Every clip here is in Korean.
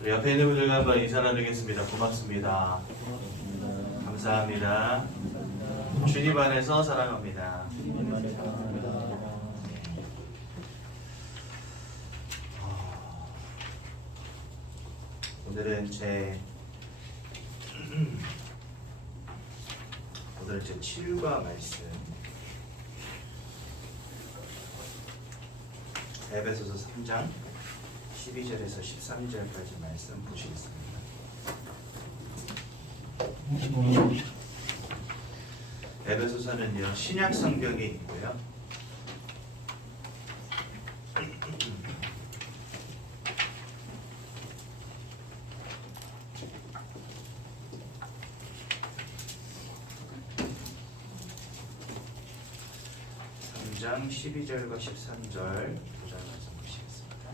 우리 옆에 있는 분들과 한번 인사 나누겠습니다. 고맙습니다. 감사합니다. 주님 안에서 사랑합니다. 오늘은 제 치유가 말씀 에베소서 3장 12절에서 13절까지 말씀 보시겠습니다. 에베소서는요 신약 성경에 있고요. 장 12절과 13절 보자 말씀 보시겠습니다.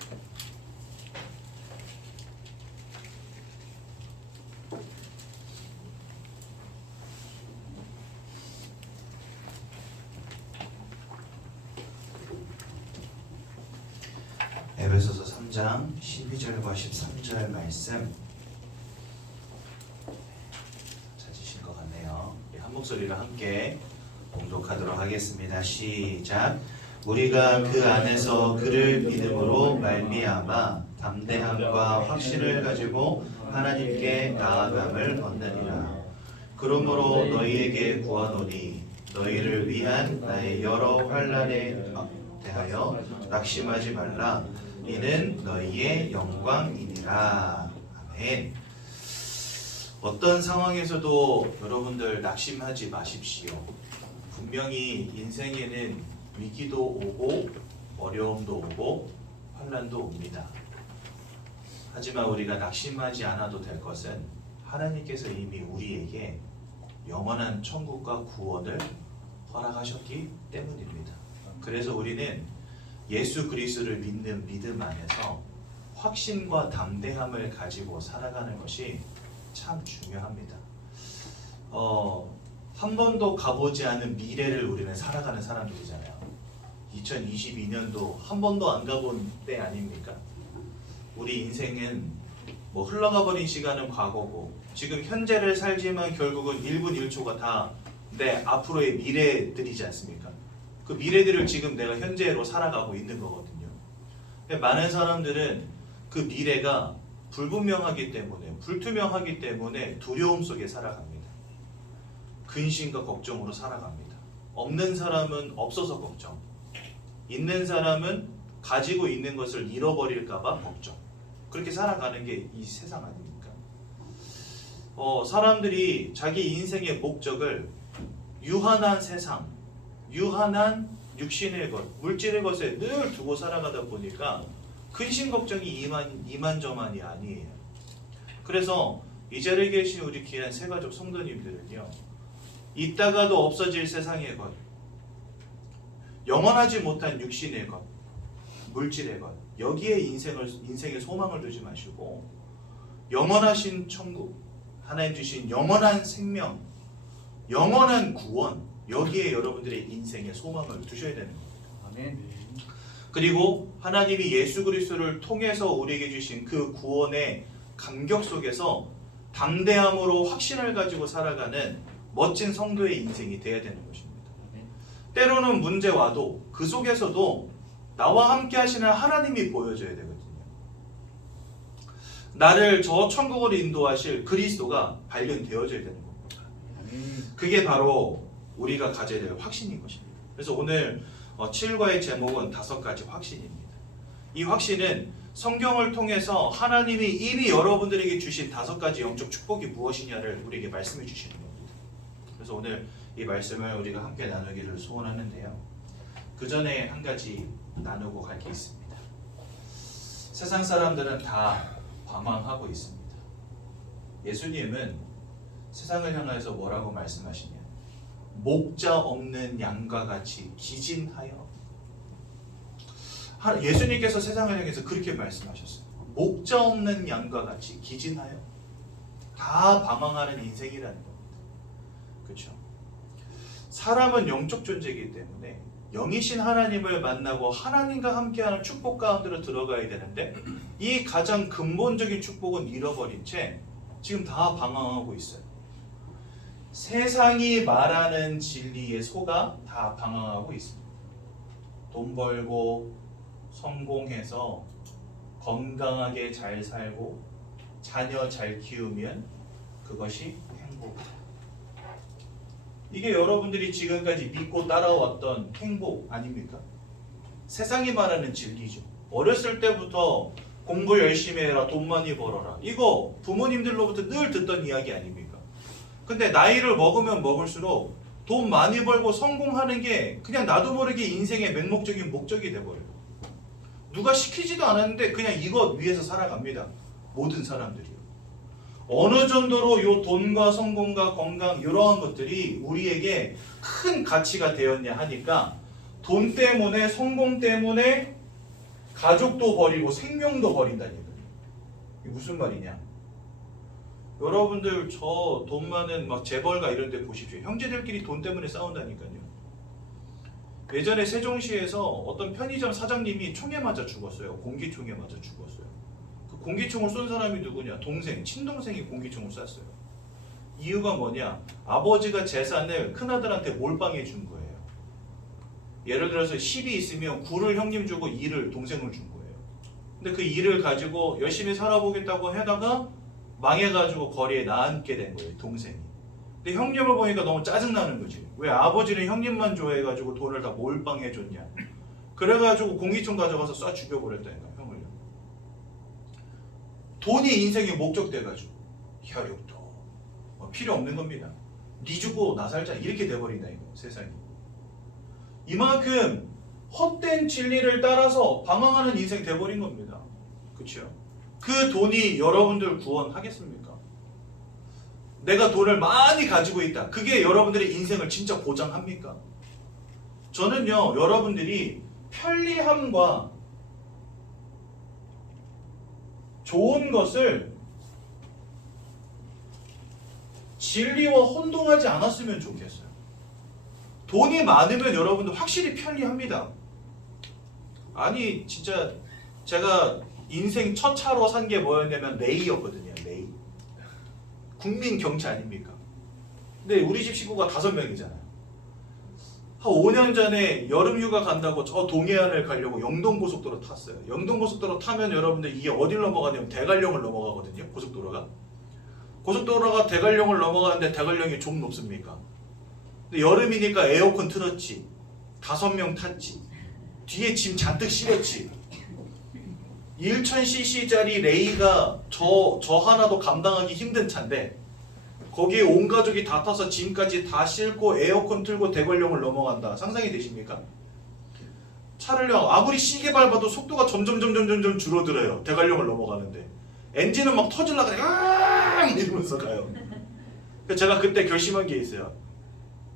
에베소서 3장 12절과 13절 말씀 찾으신 것 같네요. 한 목소리로 함께 봉독하도록 하겠습니다. 시작. 우리가 그 안에서 그를 믿음으로 말미암아 담대함과 확신을 가지고 하나님께 나아감을 얻느니라. 그러므로 너희에게 구하노니 너희를 위한 나의 여러 환난에 대하여 낙심하지 말라. 이는 너희의 영광이니라. 아멘. 어떤 상황에서도 여러분들 낙심하지 마십시오. 분명히 인생에는 위기도 오고 어려움도 오고 환난도 옵니다. 하지만 우리가 낙심하지 않아도 될 것은 하나님께서 이미 우리에게 영원한 천국과 구원을 허락하셨기 때문입니다. 그래서 우리는 예수 그리스도를 믿는 믿음 안에서 확신과 담대함을 가지고 살아가는 것이 참 중요합니다. 한 번도 가보지 않은 미래를 우리는 살아가는 사람들이잖아요. 2022년도 한 번도 안 가본 때 아닙니까? 우리 인생은 뭐 흘러가 버린 시간은 과거고 지금 현재를 살지만 결국은 1분 1초가 다 내 앞으로의 미래들이지 않습니까? 그 미래들을 지금 내가 현재로 살아가고 있는 거거든요. 많은 사람들은 그 미래가 불분명하기 때문에 불투명하기 때문에 두려움 속에 살아갑니다. 근심과 걱정으로 살아갑니다. 없는 사람은 없어서 걱정, 있는 사람은 가지고 있는 것을 잃어버릴까봐 걱정. 그렇게 살아가는 게 이 세상 아닙니까? 사람들이 자기 인생의 목적을 유한한 세상, 유한한 육신의 것, 물질의 것에 늘 두고 살아가다 보니까 근심 걱정이 이만저만이 아니에요. 그래서 이 자리에 계신 우리 귀한 새가족 성도님들은요, 있다가도 없어질 세상의 것, 영원하지 못한 육신의 것, 물질의 것, 여기에 인생의 소망을 두지 마시고 영원하신 천국, 하나님 주신 영원한 생명, 영원한 구원, 여기에 여러분들의 인생의 소망을 두셔야 되는 겁니다. 아멘. 그리고 하나님이 예수 그리스도를 통해서 우리에게 주신 그 구원의 감격 속에서 담대함으로 확신을 가지고 살아가는 멋진 성도의 인생이 되어야 되는 것입니다. 때로는 문제 와도 그 속에서도 나와 함께 하시는 하나님이 보여줘야 되거든요. 나를 저 천국으로 인도하실 그리스도가 발견되어져야 되는 겁니다. 그게 바로 우리가 가져야 될 확신인 것입니다. 그래서 오늘 7과의 제목은 5가지 확신입니다. 이 확신은 성경을 통해서 하나님이 이미 여러분들에게 주신 5가지 영적 축복이 무엇이냐를 우리에게 말씀해 주시는 겁니다. 그래서 오늘 이 말씀을 우리가 함께 나누기를 소원하는데요. 그 전에 한 가지 나누고 갈 게 있습니다. 세상 사람들은 다 방황하고 있습니다. 예수님은 세상을 향해서 뭐라고 말씀하시냐? 목자 없는 양과 같이 기진하여. 예수님께서 세상을 향해서 그렇게 말씀하셨어요. 목자 없는 양과 같이 기진하여. 다 방황하는 인생이라는 겁니다. 그렇죠? 사람은 영적 존재이기 때문에 영이신 하나님을 만나고 하나님과 함께하는 축복 가운데로 들어가야 되는데 이 가장 근본적인 축복은 잃어버린 채 지금 다 방황하고 있어요. 세상이 말하는 진리에 속아 다 방황하고 있습니다. 돈 벌고 성공해서 건강하게 잘 살고 자녀 잘 키우면 그것이 행복이다. 이게 여러분들이 지금까지 믿고 따라왔던 행복 아닙니까? 세상이 말하는 진리죠. 어렸을 때부터 공부 열심히 해라, 돈 많이 벌어라. 이거 부모님들로부터 늘 듣던 이야기 아닙니까? 근데 나이를 먹으면 먹을수록 돈 많이 벌고 성공하는 게 그냥 나도 모르게 인생의 맹목적인 목적이 돼버려요. 누가 시키지도 않았는데 그냥 이것 위해서 살아갑니다. 모든 사람들이요. 어느 정도로 요 돈과 성공과 건강 이러한 것들이 우리에게 큰 가치가 되었냐 하니까 돈 때문에 성공 때문에 가족도 버리고 생명도 버린다는 얘기예요. 이게 무슨 말이냐? 여러분들 저 돈 많은 막 재벌가 이런 데 보십시오. 형제들끼리 돈 때문에 싸운다니까요. 예전에 세종시에서 어떤 편의점 사장님이 총에 맞아 죽었어요. 공기총에 맞아 죽었어요. 그 공기총을 쏜 사람이 누구냐? 동생, 친동생이 공기총을 쐈어요. 이유가 뭐냐? 아버지가 재산을 큰아들한테 몰빵해 준 거예요. 예를 들어서 10이 있으면 9를 형님 주고 2를 동생을 준 거예요. 근데 그 2를 가지고 열심히 살아보겠다고 하다가 망해가지고 거리에 나앉게 된 거예요, 동생이. 근데 형님을 보니까 너무 짜증나는 거지. 왜 아버지는 형님만 좋아해가지고 돈을 다 몰빵해줬냐. 그래가지고 공기총 가져가서 쏴 죽여버렸다니까, 형을요. 돈이 인생의 목적 돼가지고 혈육도 필요 없는 겁니다. 니 주고 나 살자 이렇게 돼버린다니까, 세상이. 이만큼 헛된 진리를 따라서 방황하는 인생 돼버린 겁니다. 그렇죠? 그 돈이 여러분들 구원하겠습니까? 내가 돈을 많이 가지고 있다. 그게 여러분들의 인생을 진짜 보장합니까? 저는요, 여러분들이 편리함과 좋은 것을 진리와 혼동하지 않았으면 좋겠어요. 돈이 많으면 여러분들 확실히 편리합니다. 아니 진짜 제가 인생 첫 차로 산 게 뭐였냐면 레이였거든요. 레이. 국민 경차 아닙니까? 근데 우리 집 식구가 5명이잖아요. 한 5년 전에 여름휴가 간다고 저 동해안을 가려고 영동고속도로 탔어요. 영동고속도로 타면 여러분들 이게 어딜 넘어가냐면 대관령을 넘어가거든요. 고속도로가. 고속도로가 대관령을 넘어가는데 대관령이 좀 높습니까? 근데 여름이니까 에어컨 틀었지. 5명 탔지. 뒤에 짐 잔뜩 실었지. 1000cc짜리 레이가 저 하나도 감당하기 힘든 차인데 거기에 온 가족이 다 타서 짐까지 다 싣고 에어컨 틀고 대관령을 넘어간다. 상상이 되십니까? 차를요 아무리 시계 밟아도 속도가 점점 줄어들어요. 대관령을 넘어가는데 엔진은 막 터질라 그래 이러면서 가요. 그래서 제가 그때 결심한 게 있어요.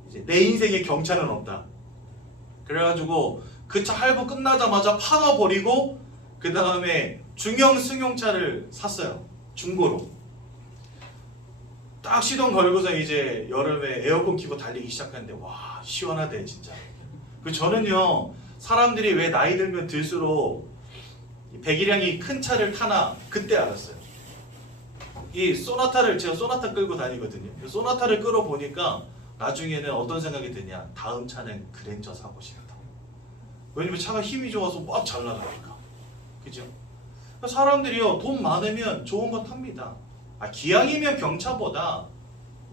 이제 내 인생에 경차는 없다. 그래가지고 그 차 할부 끝나자마자 팔아버리고 그 다음에 중형 승용차를 샀어요. 중고로. 딱 시동 걸고서 이제 여름에 에어컨 켜고 달리기 시작하는데 와 시원하대 진짜. 그 저는요 사람들이 왜 나이 들면 들수록 배기량이 큰 차를 타나 그때 알았어요. 이 소나타를 제가 소나타 끌고 다니거든요. 소나타를 끌어보니까 나중에는 어떤 생각이 드냐. 다음 차는 그랜저 사고 싶다. 왜냐면 차가 힘이 좋아서 막 잘 나가니까. 그죠? 사람들이요 돈 많으면 좋은 거 탑니다. 기왕이면 경차보다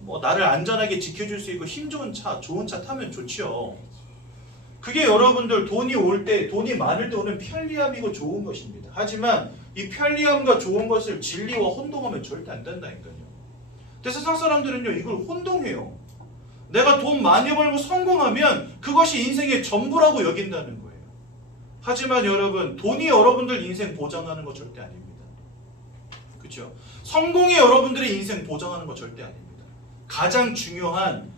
뭐 나를 안전하게 지켜줄 수 있고 힘 좋은 차, 좋은 차 타면 좋지요. 그게 여러분들 돈이 많을 때 오는 편리함이고 좋은 것입니다. 하지만 이 편리함과 좋은 것을 진리와 혼동하면 절대 안 된다니까요. 근데 세상 사람들은요 이걸 혼동해요. 내가 돈 많이 벌고 성공하면 그것이 인생의 전부라고 여긴다는 거예요. 하지만 여러분 돈이 여러분들 인생 보장하는 거 절대 아닙니다. 그렇죠? 성공이 여러분들의 인생 보장하는 거 절대 아닙니다. 가장 중요한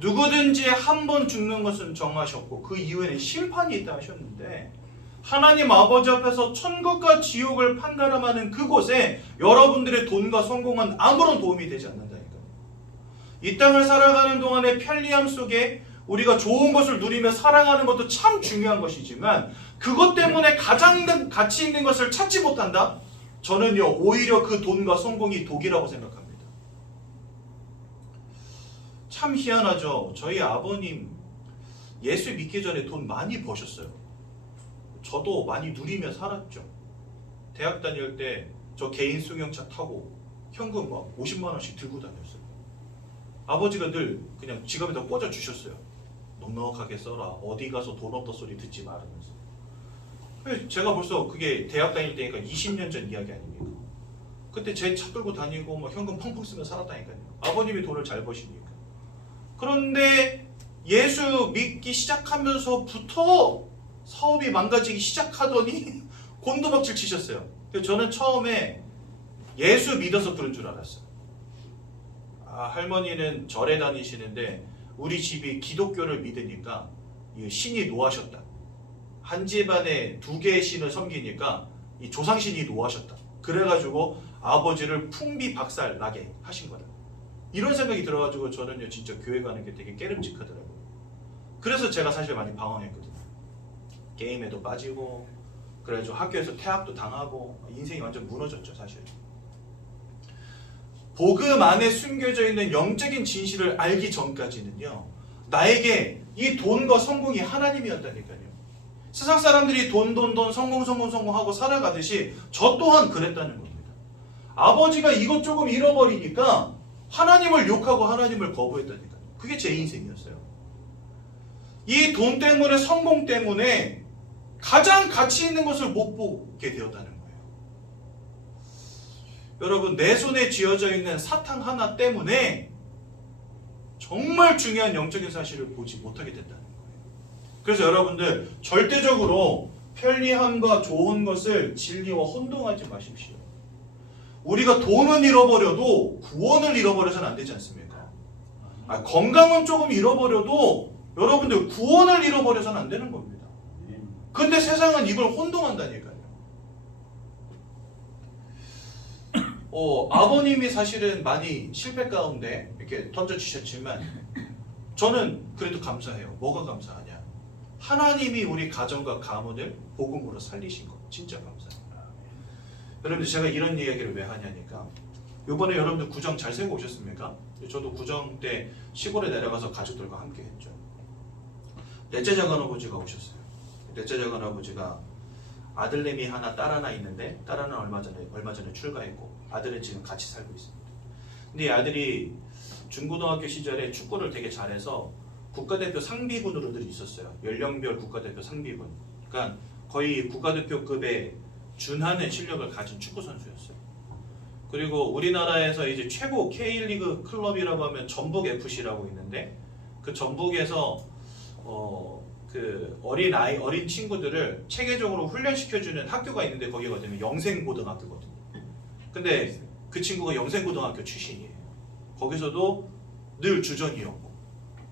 누구든지 한 번 죽는 것은 정하셨고 그 이후에는 심판이 있다 하셨는데 하나님 아버지 앞에서 천국과 지옥을 판가름하는 그곳에 여러분들의 돈과 성공은 아무런 도움이 되지 않는다니까요. 이 땅을 살아가는 동안의 편리함 속에 우리가 좋은 것을 누리며 사랑하는 것도 참 중요한 것이지만 그것 때문에 가장 가치 있는 것을 찾지 못한다? 저는요 오히려 그 돈과 성공이 독이라고 생각합니다. 참 희한하죠. 저희 아버님 예수 믿기 전에 돈 많이 버셨어요. 저도 많이 누리며 살았죠. 대학 다닐 때 저 개인 승용차 타고 현금 막 50만 원씩 들고 다녔어요. 아버지가 늘 그냥 지갑에다 꽂아 주셨어요. 넉넉하게 써라. 어디 가서 돈 없다 소리 듣지 말으면서. 제가 벌써 그게 대학 다닐 때니까 20년 전 이야기 아닙니까? 그때 제 차 끌고 다니고 막 현금 펑펑 쓰며 살았다니까요. 아버님이 돈을 잘 버시니까. 그런데 예수 믿기 시작하면서부터 사업이 망가지기 시작하더니 곤두박질 치셨어요. 저는 처음에 예수 믿어서 그런 줄 알았어요. 할머니는 절에 다니시는데 우리 집이 기독교를 믿으니까 신이 노하셨다. 한 집안에 두 개의 신을 섬기니까 이 조상신이 노하셨다. 그래가지고 아버지를 풍비박살 나게 하신 거다. 이런 생각이 들어가지고 저는요 진짜 교회 가는 게 되게 깨름직하더라고요. 그래서 제가 사실 많이 방황했거든요. 게임에도 빠지고 그래가지고 학교에서 퇴학도 당하고 인생이 완전 무너졌죠 사실. 복음 안에 숨겨져 있는 영적인 진실을 알기 전까지는요 나에게 이 돈과 성공이 하나님이었다니까요. 세상 사람들이 돈 성공하고 살아가듯이 저 또한 그랬다는 겁니다. 아버지가 이것 조금 잃어버리니까 하나님을 욕하고 하나님을 거부했다니까요. 그게 제 인생이었어요. 이 돈 때문에 성공 때문에 가장 가치 있는 것을 못 보게 되었다는 거예요. 여러분 내 손에 쥐어져 있는 사탕 하나 때문에 정말 중요한 영적인 사실을 보지 못하게 된다는 거예요. 그래서 여러분들 절대적으로 편리함과 좋은 것을 진리와 혼동하지 마십시오. 우리가 돈은 잃어버려도 구원을 잃어버려서는 안 되지 않습니까? 건강은 조금 잃어버려도 여러분들 구원을 잃어버려서는 안 되는 겁니다. 근데 세상은 이걸 혼동한다니까요. 아버님이 사실은 많이 실패 가운데 이렇게 던져주셨지만 저는 그래도 감사해요. 뭐가 감사하냐? 하나님이 우리 가정과 가문을 복음으로 살리신 것 진짜 감사합니다. 여러분들 제가 이런 이야기를 왜 하냐니까 이번에 여러분들 구정 잘 세고 오셨습니까? 저도 구정 때 시골에 내려가서 가족들과 함께 했죠. 넷째 작은아버지가 오셨어요. 넷째 작은아버지가 아들내미 하나 딸 하나 있는데 딸 하나 얼마 전에 출가했고 아들은 지금 같이 살고 있습니다. 근데 이 아들이 중고등학교 시절에 축구를 되게 잘해서 국가대표 상비군으로 늘 있었어요. 연령별 국가대표 상비군. 그러니까 거의 국가대표급에 준하는 실력을 가진 축구 선수였어요. 그리고 우리나라에서 이제 최고 K리그 클럽이라고 하면 전북 FC라고 있는데 그 전북에서 그 어린 친구들을 체계적으로 훈련시켜주는 학교가 있는데 거기가 되면 영생고등학교거든요. 근데 그 친구가 영생고등학교 출신이에요. 거기서도 늘 주전이었고.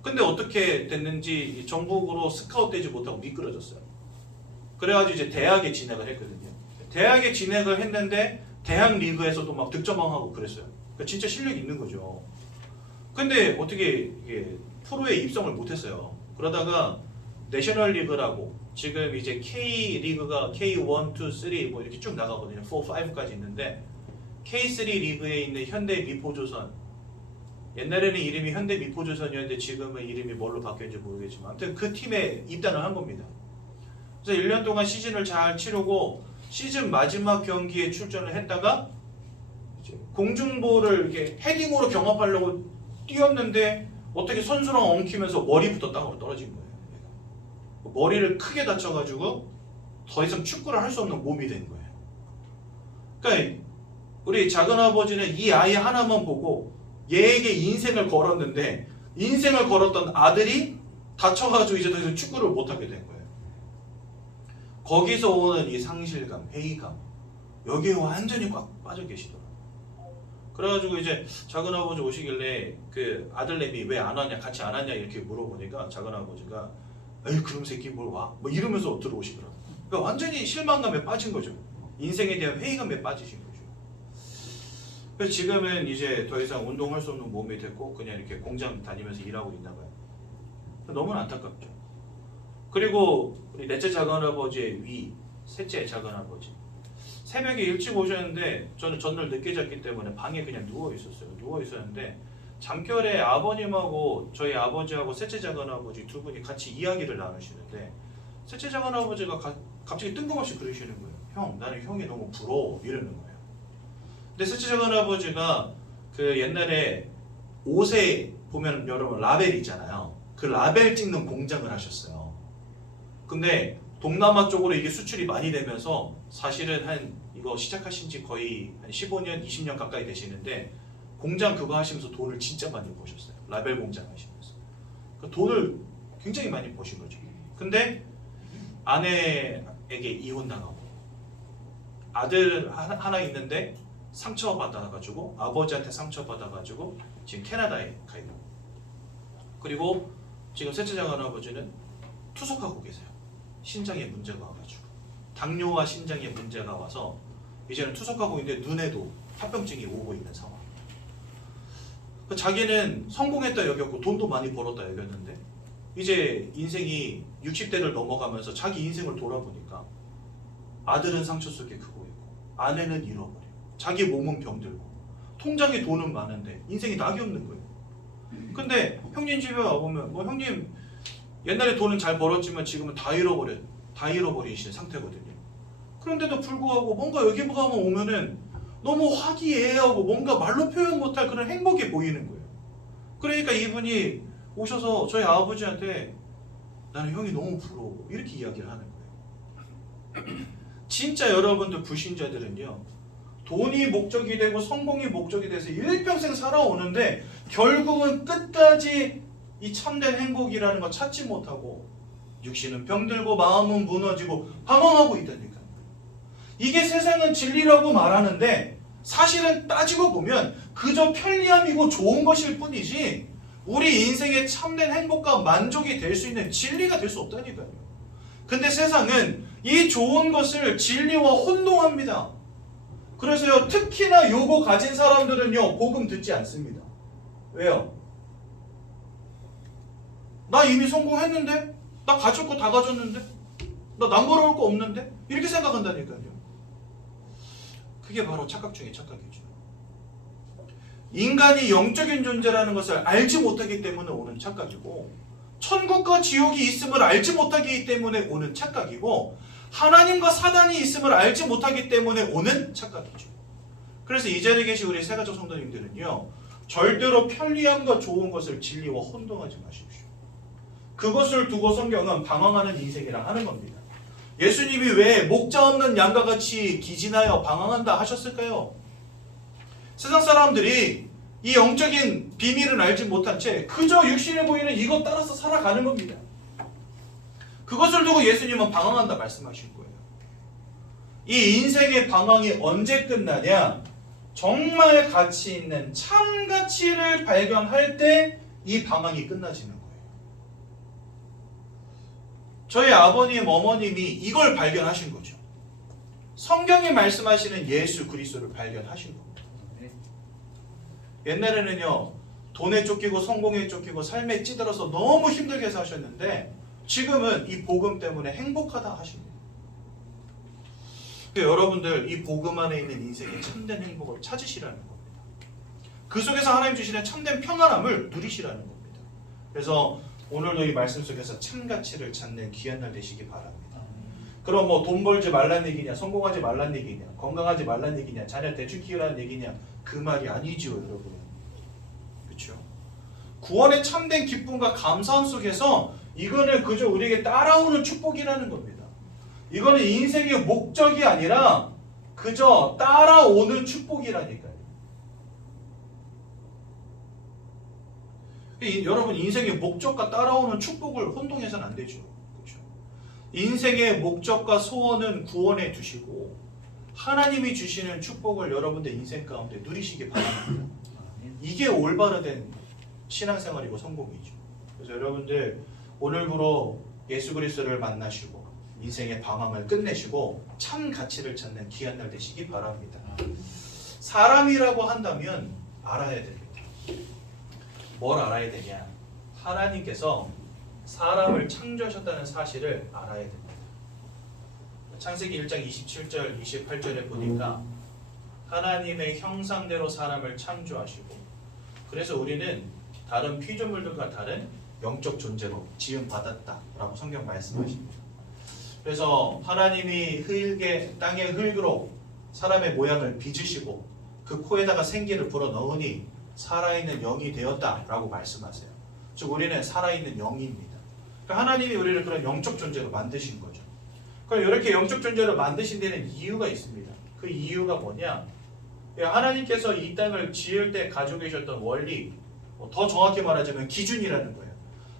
근데 어떻게 됐는지 전북으로 스카웃되지 못하고 미끄러졌어요. 그래가지고 이제 대학에 진학을 했거든요. 대학에 진학을 했는데 대학 리그에서도 막 득점왕하고 그랬어요. 그러니까 진짜 실력이 있는 거죠. 근데 어떻게 이게 프로에 입성을 못했어요. 그러다가 내셔널 리그라고 지금 이제 K 리그가 K1, 2, 3 뭐 이렇게 쭉 나가거든요. 4, 5까지 있는데 K3 리그에 있는 현대 미포조선 옛날에는 이름이 현대 미포조선이었는데 지금은 이름이 뭘로 바뀌었는지 모르겠지만 아무튼 그 팀에 입단을 한 겁니다. 그래서 1년 동안 시즌을 잘 치르고 시즌 마지막 경기에 출전을 했다가 이제 공중볼을 이렇게 헤딩으로 경합하려고 뛰었는데 어떻게 선수랑 엉키면서 머리부터 땅으로 떨어진 거예요. 머리를 크게 다쳐가지고 더 이상 축구를 할 수 없는 몸이 된 거예요. 그러니까 우리 작은아버지는 이 아이 하나만 보고 얘에게 인생을 걸었는데 인생을 걸었던 아들이 다쳐가지고 이제 더 이상 축구를 못하게 된 거예요. 거기서 오는 이 상실감, 회의감 여기에 완전히 꽉 빠져 계시더라고요. 그래가지고 이제 작은아버지 오시길래 그 아들내미 왜 안 왔냐 같이 안 왔냐 이렇게 물어보니까 작은아버지가 에이 그럼 새끼 뭘 와? 뭐 이러면서 들어오시더라고요. 그러니까 완전히 실망감에 빠진 거죠. 인생에 대한 회의감에 빠지신 거죠. 그래서 지금은 이제 더 이상 운동할 수 없는 몸이 됐고 그냥 이렇게 공장 다니면서 일하고 있나 봐요. 너무나 안타깝죠. 그리고 우리 넷째 작은아버지의 위, 셋째 작은아버지 새벽에 일찍 오셨는데 저는 전날 늦게 잤기 때문에 방에 그냥 누워 있었어요. 누워 있었는데 잠결에 아버님하고 저희 아버지하고 셋째 작은아버지 두 분이 같이 이야기를 나누시는데 셋째 작은아버지가 갑자기 뜬금없이 그러시는 거예요. 형, 나는 형이 너무 부러워 이러는 거예요. 근데 셋째 작은아버지가 그 옛날에 옷에 보면 여러분 라벨 있잖아요. 그 라벨 찍는 공장을 하셨어요. 근데 동남아 쪽으로 이게 수출이 많이 되면서 사실은 한 이거 시작하신 지 거의 한 15년, 20년 가까이 되시는데 공장 그거 하시면서 돈을 진짜 많이 버셨어요. 라벨 공장 하시면서. 그 돈을 굉장히 많이 버신 거죠. 근데 아내에게 이혼당하고 아들 하나 있는데 상처받아가지고 아버지한테 상처받아가지고 지금 캐나다에 가 있고 그리고 지금 셋째 작은아버지는 투석하고 계세요. 신장에 문제가 와가지고 당뇨와 신장에 문제가 와서 이제는 투석하고 있는데 눈에도 합병증이 오고 있는 상황. 자기는 성공했다 여겼고 돈도 많이 벌었다 여겼는데 이제 인생이 60대를 넘어가면서 자기 인생을 돌아보니까 아들은 상처 속에 크고 있고 아내는 잃어버리고 자기 몸은 병들고 통장에 돈은 많은데 인생이 낙이 없는 거예요. 근데 형님 집에 와보면 뭐 형님 옛날에 돈은 잘 벌었지만 지금은 다 잃어버리신 상태거든요. 그런데도 불구하고 뭔가 여기 가면 오면은 너무 화기애애하고 뭔가 말로 표현 못할 그런 행복이 보이는 거예요. 그러니까 이분이 오셔서 저희 아버지한테 나는 형이 너무 부러워 이렇게 이야기를 하는 거예요. 진짜 여러분들 불신자들은요 돈이 목적이 되고 성공이 목적이 돼서 일평생 살아오는데 결국은 끝까지 이 참된 행복이라는 거 찾지 못하고 육신은 병들고 마음은 무너지고 방황하고 있다니까요. 이게 세상은 진리라고 말하는데 사실은 따지고 보면 그저 편리함이고 좋은 것일 뿐이지 우리 인생의 참된 행복과 만족이 될 수 있는 진리가 될 수 없다니까요. 근데 세상은 이 좋은 것을 진리와 혼동합니다. 그래서요 특히나 요거 가진 사람들은요 복음 듣지 않습니다. 왜요? 나 이미 성공했는데? 나 가질 거 다 가졌는데? 나 남부러울 거 없는데? 이렇게 생각한다니까요. 그게 바로 착각 중에 착각이죠. 인간이 영적인 존재라는 것을 알지 못하기 때문에 오는 착각이고 천국과 지옥이 있음을 알지 못하기 때문에 오는 착각이고 하나님과 사단이 있음을 알지 못하기 때문에 오는 착각이죠. 그래서 이 자리에 계신 우리 새가족 성도님들은요 절대로 편리함과 좋은 것을 진리와 혼동하지 마십시오. 그것을 두고 성경은 방황하는 인생이라 하는 겁니다. 예수님이 왜 목자 없는 양과 같이 기진하여 방황한다 하셨을까요? 세상 사람들이 이 영적인 비밀을 알지 못한 채 그저 육신에 보이는 이것 따라서 살아가는 겁니다. 그것을 두고 예수님은 방황한다 말씀하신 거예요. 이 인생의 방황이 언제 끝나냐? 정말 가치 있는 참 가치를 발견할 때 이 방황이 끝나지는 거예요. 저희 아버님, 어머님이 이걸 발견하신 거죠. 성경이 말씀하시는 예수 그리스도를 발견하신 겁니다. 옛날에는요 돈에 쫓기고 성공에 쫓기고 삶에 찌들어서 너무 힘들게 사셨는데 지금은 이 복음 때문에 행복하다 하십니다. 여러분들 이 복음 안에 있는 인생의 참된 행복을 찾으시라는 겁니다. 그 속에서 하나님 주시는 참된 평안함을 누리시라는 겁니다. 그래서 오늘도 이 말씀 속에서 참 가치를 찾는 귀한 날 되시기 바랍니다. 그럼 뭐 돈 벌지 말란 얘기냐, 성공하지 말란 얘기냐, 건강하지 말란 얘기냐, 자녀 대충 키우라는 얘기냐, 그 말이 아니죠 여러분. 그렇죠? 구원의 참된 기쁨과 감사함 속에서 이거는 그저 우리에게 따라오는 축복이라는 겁니다. 이거는 인생의 목적이 아니라 그저 따라오는 축복이라니까요. 여러분 인생의 목적과 따라오는 축복을 혼동해서는 안 되죠. 그렇죠? 인생의 목적과 소원은 구원에 두시고 하나님이 주시는 축복을 여러분들 인생 가운데 누리시기 바랍니다. 이게 올바르된 신앙생활이고 성공이죠. 그래서 여러분들 오늘부로 예수 그리스도를 만나시고 인생의 방황을 끝내시고 참 가치를 찾는 귀한 날 되시기 바랍니다. 사람이라고 한다면 알아야 됩니다. 뭘 알아야 되냐? 하나님께서 사람을 창조하셨다는 사실을 알아야 됩니다. 창세기 1장 27절 28절에 보니까 하나님의 형상대로 사람을 창조하시고 그래서 우리는 다른 피조물들과 다른 영적 존재로 지음받았다라고 성경 말씀하십니다. 그래서 하나님이 땅의 흙으로 사람의 모양을 빚으시고 그 코에다가 생기를 불어넣으니 살아있는 영이 되었다라고 말씀하세요. 즉 우리는 살아있는 영입니다. 그러니까 하나님이 우리를 그런 영적 존재로 만드신 거죠. 그럼 이렇게 영적 존재로 만드신 데는 이유가 있습니다. 그 이유가 뭐냐? 하나님께서 이 땅을 지을 때 가지고 계셨던 원리, 더 정확히 말하자면 기준이라는 거예요.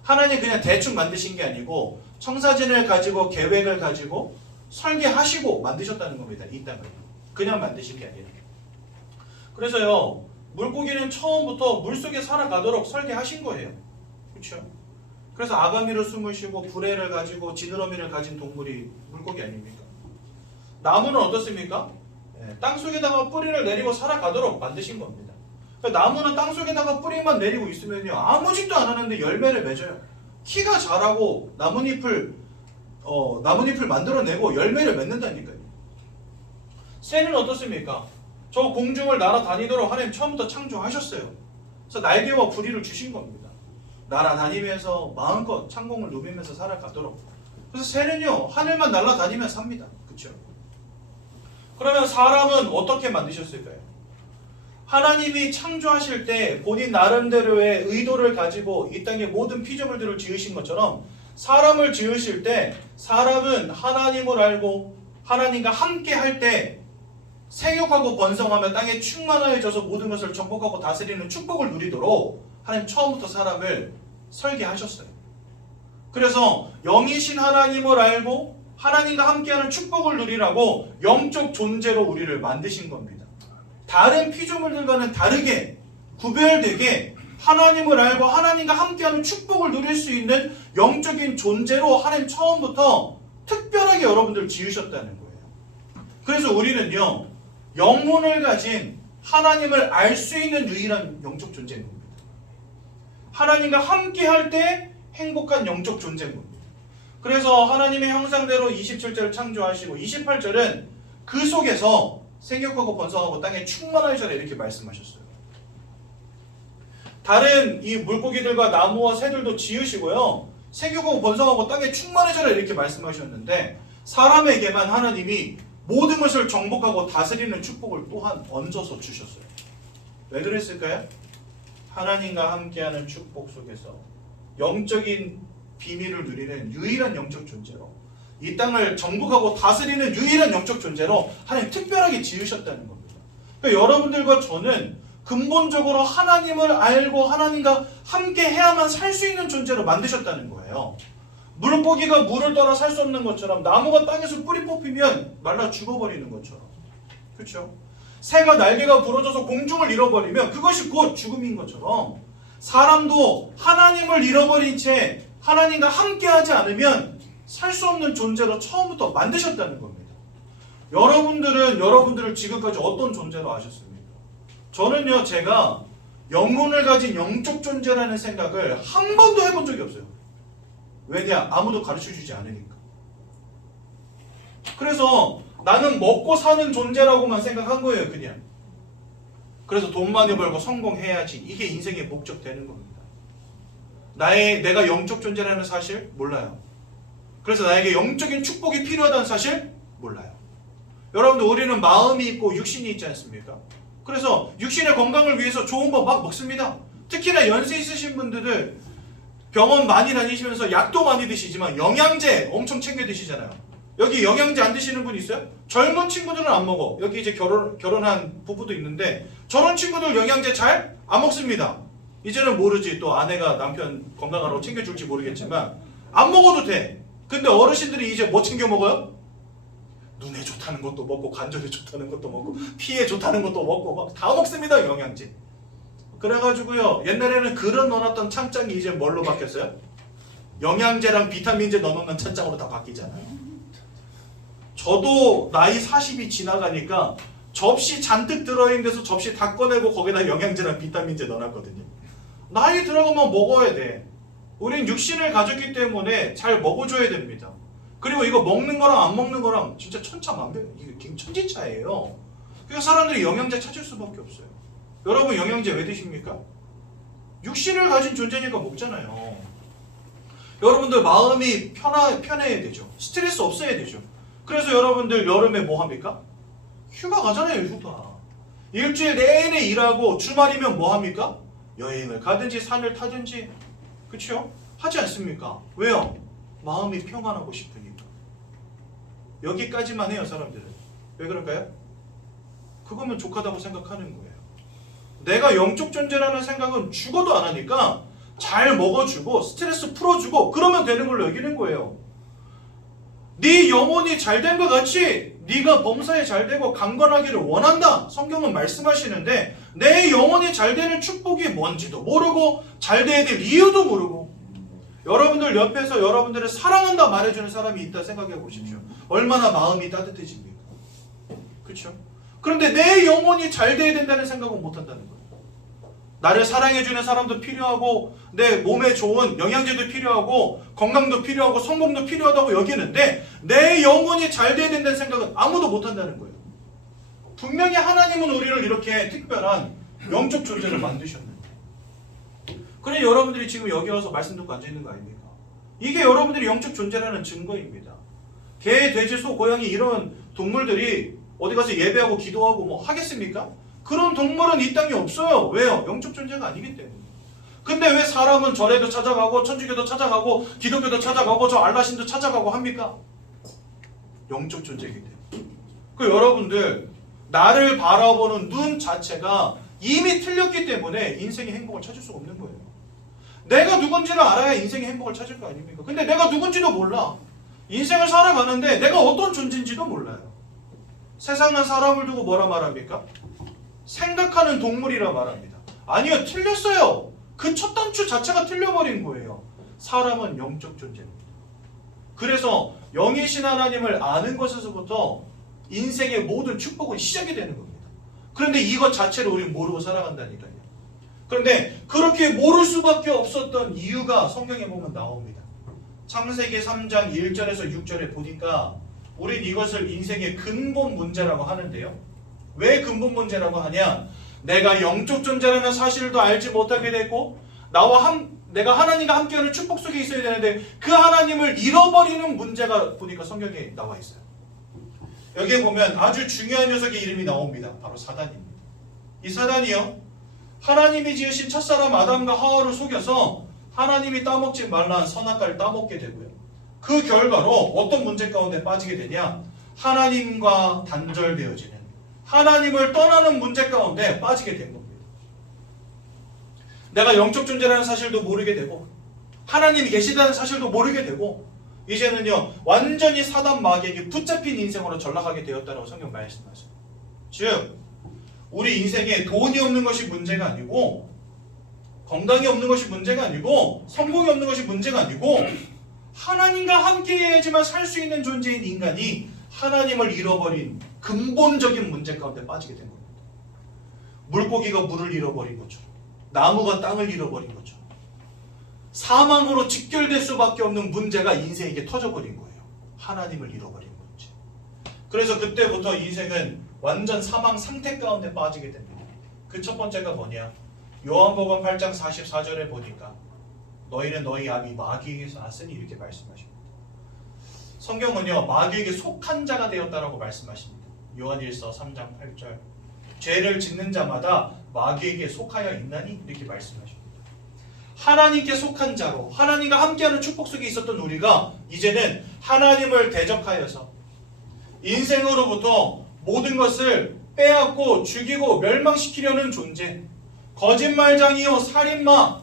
하나님 그냥 대충 만드신 게 아니고 청사진을 가지고 계획을 가지고 설계하시고 만드셨다는 겁니다. 이 땅을. 그냥 만드신 게 아니라. 그래서요. 물고기는 처음부터 물속에 살아가도록 설계하신 거예요. 그렇죠? 그래서 아가미로 숨을 쉬고 구레를 가지고 지느러미를 가진 동물이 물고기 아닙니까? 나무는 어떻습니까? 땅속에다가 뿌리를 내리고 살아가도록 만드신 겁니다. 그러니까 나무는 땅속에다가 뿌리만 내리고 있으면요 아무 짓도 안 하는데 열매를 맺어요. 키가 자라고 나뭇잎을 만들어내고 열매를 맺는다니까요. 새는 어떻습니까? 저 공중을 날아다니도록 하나님 처음부터 창조하셨어요. 그래서 날개와 부리를 주신 겁니다. 날아다니면서 마음껏 창공을 누비면서 살아가도록. 그래서 새는요 하늘만 날아다니면 삽니다. 그렇죠? 그러면 사람은 어떻게 만드셨을까요? 하나님이 창조하실 때 본인 나름대로의 의도를 가지고 이 땅의 모든 피조물들을 지으신 것처럼 사람을 지으실 때 사람은 하나님을 알고 하나님과 함께 할 때 생육하고 번성하며 땅에 충만하여져서 모든 것을 정복하고 다스리는 축복을 누리도록 하나님 처음부터 사람을 설계하셨어요. 그래서 영이신 하나님을 알고 하나님과 함께하는 축복을 누리라고 영적 존재로 우리를 만드신 겁니다. 다른 피조물들과는 다르게 구별되게 하나님을 알고 하나님과 함께하는 축복을 누릴 수 있는 영적인 존재로 하나님 처음부터 특별하게 여러분들을 지으셨다는 거예요. 그래서 우리는요 영혼을 가진 하나님을 알 수 있는 유일한 영적 존재인 겁니다. 하나님과 함께할 때 행복한 영적 존재인 겁니다. 그래서 하나님의 형상대로 27절을 창조하시고 28절은 그 속에서 생육하고 번성하고 땅에 충만하여져라 이렇게 말씀하셨어요. 다른 이 물고기들과 나무와 새들도 지으시고요. 생육하고 번성하고 땅에 충만해져라 이렇게 말씀하셨는데 사람에게만 하나님이 모든 것을 정복하고 다스리는 축복을 또한 얹어서 주셨어요. 왜 그랬을까요? 하나님과 함께하는 축복 속에서 영적인 비밀을 누리는 유일한 영적 존재로 이 땅을 정복하고 다스리는 유일한 영적 존재로 하나님 특별하게 지으셨다는 겁니다. 그러니까 여러분들과 저는 근본적으로 하나님을 알고 하나님과 함께 해야만 살 수 있는 존재로 만드셨다는 거예요. 물고기가 물을 따라 살 수 없는 것처럼 나무가 땅에서 뿌리 뽑히면 말라 죽어버리는 것처럼 그렇죠? 새가 날개가 부러져서 공중을 잃어버리면 그것이 곧 죽음인 것처럼 사람도 하나님을 잃어버린 채 하나님과 함께하지 않으면 살 수 없는 존재로 처음부터 만드셨다는 겁니다. 여러분들은 여러분들을 지금까지 어떤 존재로 아셨습니까? 저는요 제가 영혼을 가진 영적 존재라는 생각을 한 번도 해본 적이 없어요. 왜냐? 아무도 가르쳐주지 않으니까. 그래서 나는 먹고 사는 존재라고만 생각한 거예요 그냥. 그래서 돈 많이 벌고 성공해야지 이게 인생의 목적 되는 겁니다. 내가 영적 존재라는 사실 몰라요. 그래서 나에게 영적인 축복이 필요하다는 사실 몰라요. 여러분들 우리는 마음이 있고 육신이 있지 않습니까? 그래서 육신의 건강을 위해서 좋은 거 막 먹습니다. 특히나 연세 있으신 분들은 병원 많이 다니시면서 약도 많이 드시지만 영양제 엄청 챙겨 드시잖아요. 여기 영양제 안 드시는 분 있어요? 젊은 친구들은 안 먹어. 여기 이제 결혼한 부부도 있는데 저런 친구들 영양제 잘 안 먹습니다. 이제는 모르지 또 아내가 남편 건강하라고 챙겨줄지 모르겠지만 안 먹어도 돼. 근데 어르신들이 이제 뭐 챙겨 먹어요? 눈에 좋다는 것도 먹고 관절에 좋다는 것도 먹고 피에 좋다는 것도 먹고 막 다 먹습니다 영양제. 그래가지고요 옛날에는 그릇 넣어놨던 찬장이 이제 뭘로 바뀌었어요? 영양제랑 비타민제 넣어놓는 찬장으로 다 바뀌잖아요. 저도 나이 40이 지나가니까 접시 잔뜩 들어있는 데서 접시 다 꺼내고 거기다 영양제랑 비타민제 넣어놨거든요. 나이 들어가면 먹어야 돼. 우린 육신을 가졌기 때문에 잘 먹어줘야 됩니다. 그리고 이거 먹는 거랑 안 먹는 거랑 진짜 천차만별, 이게 천지차예요. 그러니까 사람들이 영양제 찾을 수밖에 없어요. 여러분 영양제 왜 드십니까? 육신을 가진 존재니까 먹잖아요. 여러분들 마음이 편해야 되죠. 스트레스 없어야 되죠. 그래서 여러분들 여름에 뭐 합니까? 휴가 가잖아요, 휴가. 일주일 내내 일하고 주말이면 뭐 합니까? 여행을 가든지 산을 타든지, 그렇죠? 하지 않습니까? 왜요? 마음이 평안하고 싶으니까. 여기까지만 해요, 사람들은. 왜 그럴까요? 그거면 족하다고 생각하는 거예요. 내가 영적 존재라는 생각은 죽어도 안 하니까 잘 먹어주고 스트레스 풀어주고 그러면 되는 걸로 여기는 거예요. 네 영혼이 잘된 것 같이 네가 범사에 잘되고 강건하기를 원한다. 성경은 말씀하시는데 내 영혼이 잘되는 축복이 뭔지도 모르고 잘돼야 될 이유도 모르고 여러분들 옆에서 여러분들을 사랑한다 말해주는 사람이 있다 생각해 보십시오. 얼마나 마음이 따뜻해집니까? 그렇죠? 그런데 내 영혼이 잘돼야 된다는 생각은 못한다는 거예요. 나를 사랑해주는 사람도 필요하고 내 몸에 좋은 영양제도 필요하고 건강도 필요하고 성공도 필요하다고 여기는데 내 영혼이 잘 돼야 된다는 생각은 아무도 못한다는 거예요. 분명히 하나님은 우리를 이렇게 특별한 영적 존재를 만드셨는데 그래 여러분들이 지금 여기 와서 말씀 듣고 앉아있는 거 아닙니까? 이게 여러분들이 영적 존재라는 증거입니다. 개, 돼지, 소, 고양이 이런 동물들이 어디 가서 예배하고 기도하고 뭐 하겠습니까? 그런 동물은 이 땅에 없어요. 왜요? 영적 존재가 아니기 때문에. 근데 왜 사람은 절에도 찾아가고 천주교도 찾아가고 기독교도 찾아가고 저 알라신도 찾아가고 합니까? 영적 존재이기 때문에. 그 여러분들 나를 바라보는 눈 자체가 이미 틀렸기 때문에 인생의 행복을 찾을 수가 없는 거예요. 내가 누군지를 알아야 인생의 행복을 찾을 거 아닙니까? 근데 내가 누군지도 몰라. 인생을 살아가는데 내가 어떤 존재인지도 몰라요. 세상은 사람을 두고 뭐라 말합니까? 생각하는 동물이라 말합니다. 아니요, 틀렸어요. 그 첫 단추 자체가 틀려버린 거예요. 사람은 영적 존재입니다. 그래서 영이신 하나님을 아는 것에서부터 인생의 모든 축복은 시작이 되는 겁니다. 그런데 이것 자체를 우리는 모르고 살아간다니까요. 그런데 그렇게 모를 수밖에 없었던 이유가 성경에 보면 나옵니다. 창세기 3장 1절에서 6절에 보니까 우린 이것을 인생의 근본 문제라고 하는데요. 왜 근본 문제라고 하냐? 내가 영적 존재라는 사실도 알지 못하게 됐고 내가 하나님과 함께하는 축복 속에 있어야 되는데 그 하나님을 잃어버리는 문제가 보니까 성경에 나와 있어요. 여기에 보면 아주 중요한 녀석의 이름이 나옵니다. 바로 사단입니다. 이 사단이요, 하나님이 지으신 첫사람 아담과 하와를 속여서 하나님이 따먹지 말라는 선악과를 따먹게 되고요. 그 결과로 어떤 문제 가운데 빠지게 되냐? 하나님과 단절되어지는, 하나님을 떠나는 문제 가운데 빠지게 된 겁니다. 내가 영적 존재라는 사실도 모르게 되고 하나님이 계시다는 사실도 모르게 되고 이제는요 완전히 사단 마귀에게 붙잡힌 인생으로 전락하게 되었다고 성경 말씀하세요. 즉 우리 인생에 돈이 없는 것이 문제가 아니고 건강이 없는 것이 문제가 아니고 성공이 없는 것이 문제가 아니고 하나님과 함께 해야지만 살 수 있는 존재인 인간이 하나님을 잃어버린 근본적인 문제 가운데 빠지게 된 겁니다. 물고기가 물을 잃어버린 것처럼 나무가 땅을 잃어버린 것처럼 사망으로 직결될 수밖에 없는 문제가 인생에게 터져버린 거예요. 하나님을 잃어버린 문제. 그래서 그때부터 인생은 완전 사망 상태 가운데 빠지게 됩니다. 그 첫 번째가 뭐냐? 요한복음 8장 44절에 보니까 너희는 너희 아비 마귀에게서 났으니 이렇게 말씀하십니다. 성경은요 마귀에게 속한 자가 되었다라고 말씀하십니다. 요한일서 3장 8절 죄를 짓는 자마다 마귀에게 속하여 있나니 이렇게 말씀하십니다. 하나님께 속한 자로 하나님과 함께하는 축복 속에 있었던 우리가 이제는 하나님을 대적하여서 인생으로부터 모든 것을 빼앗고 죽이고 멸망시키려는 존재, 거짓말장이요 살인마,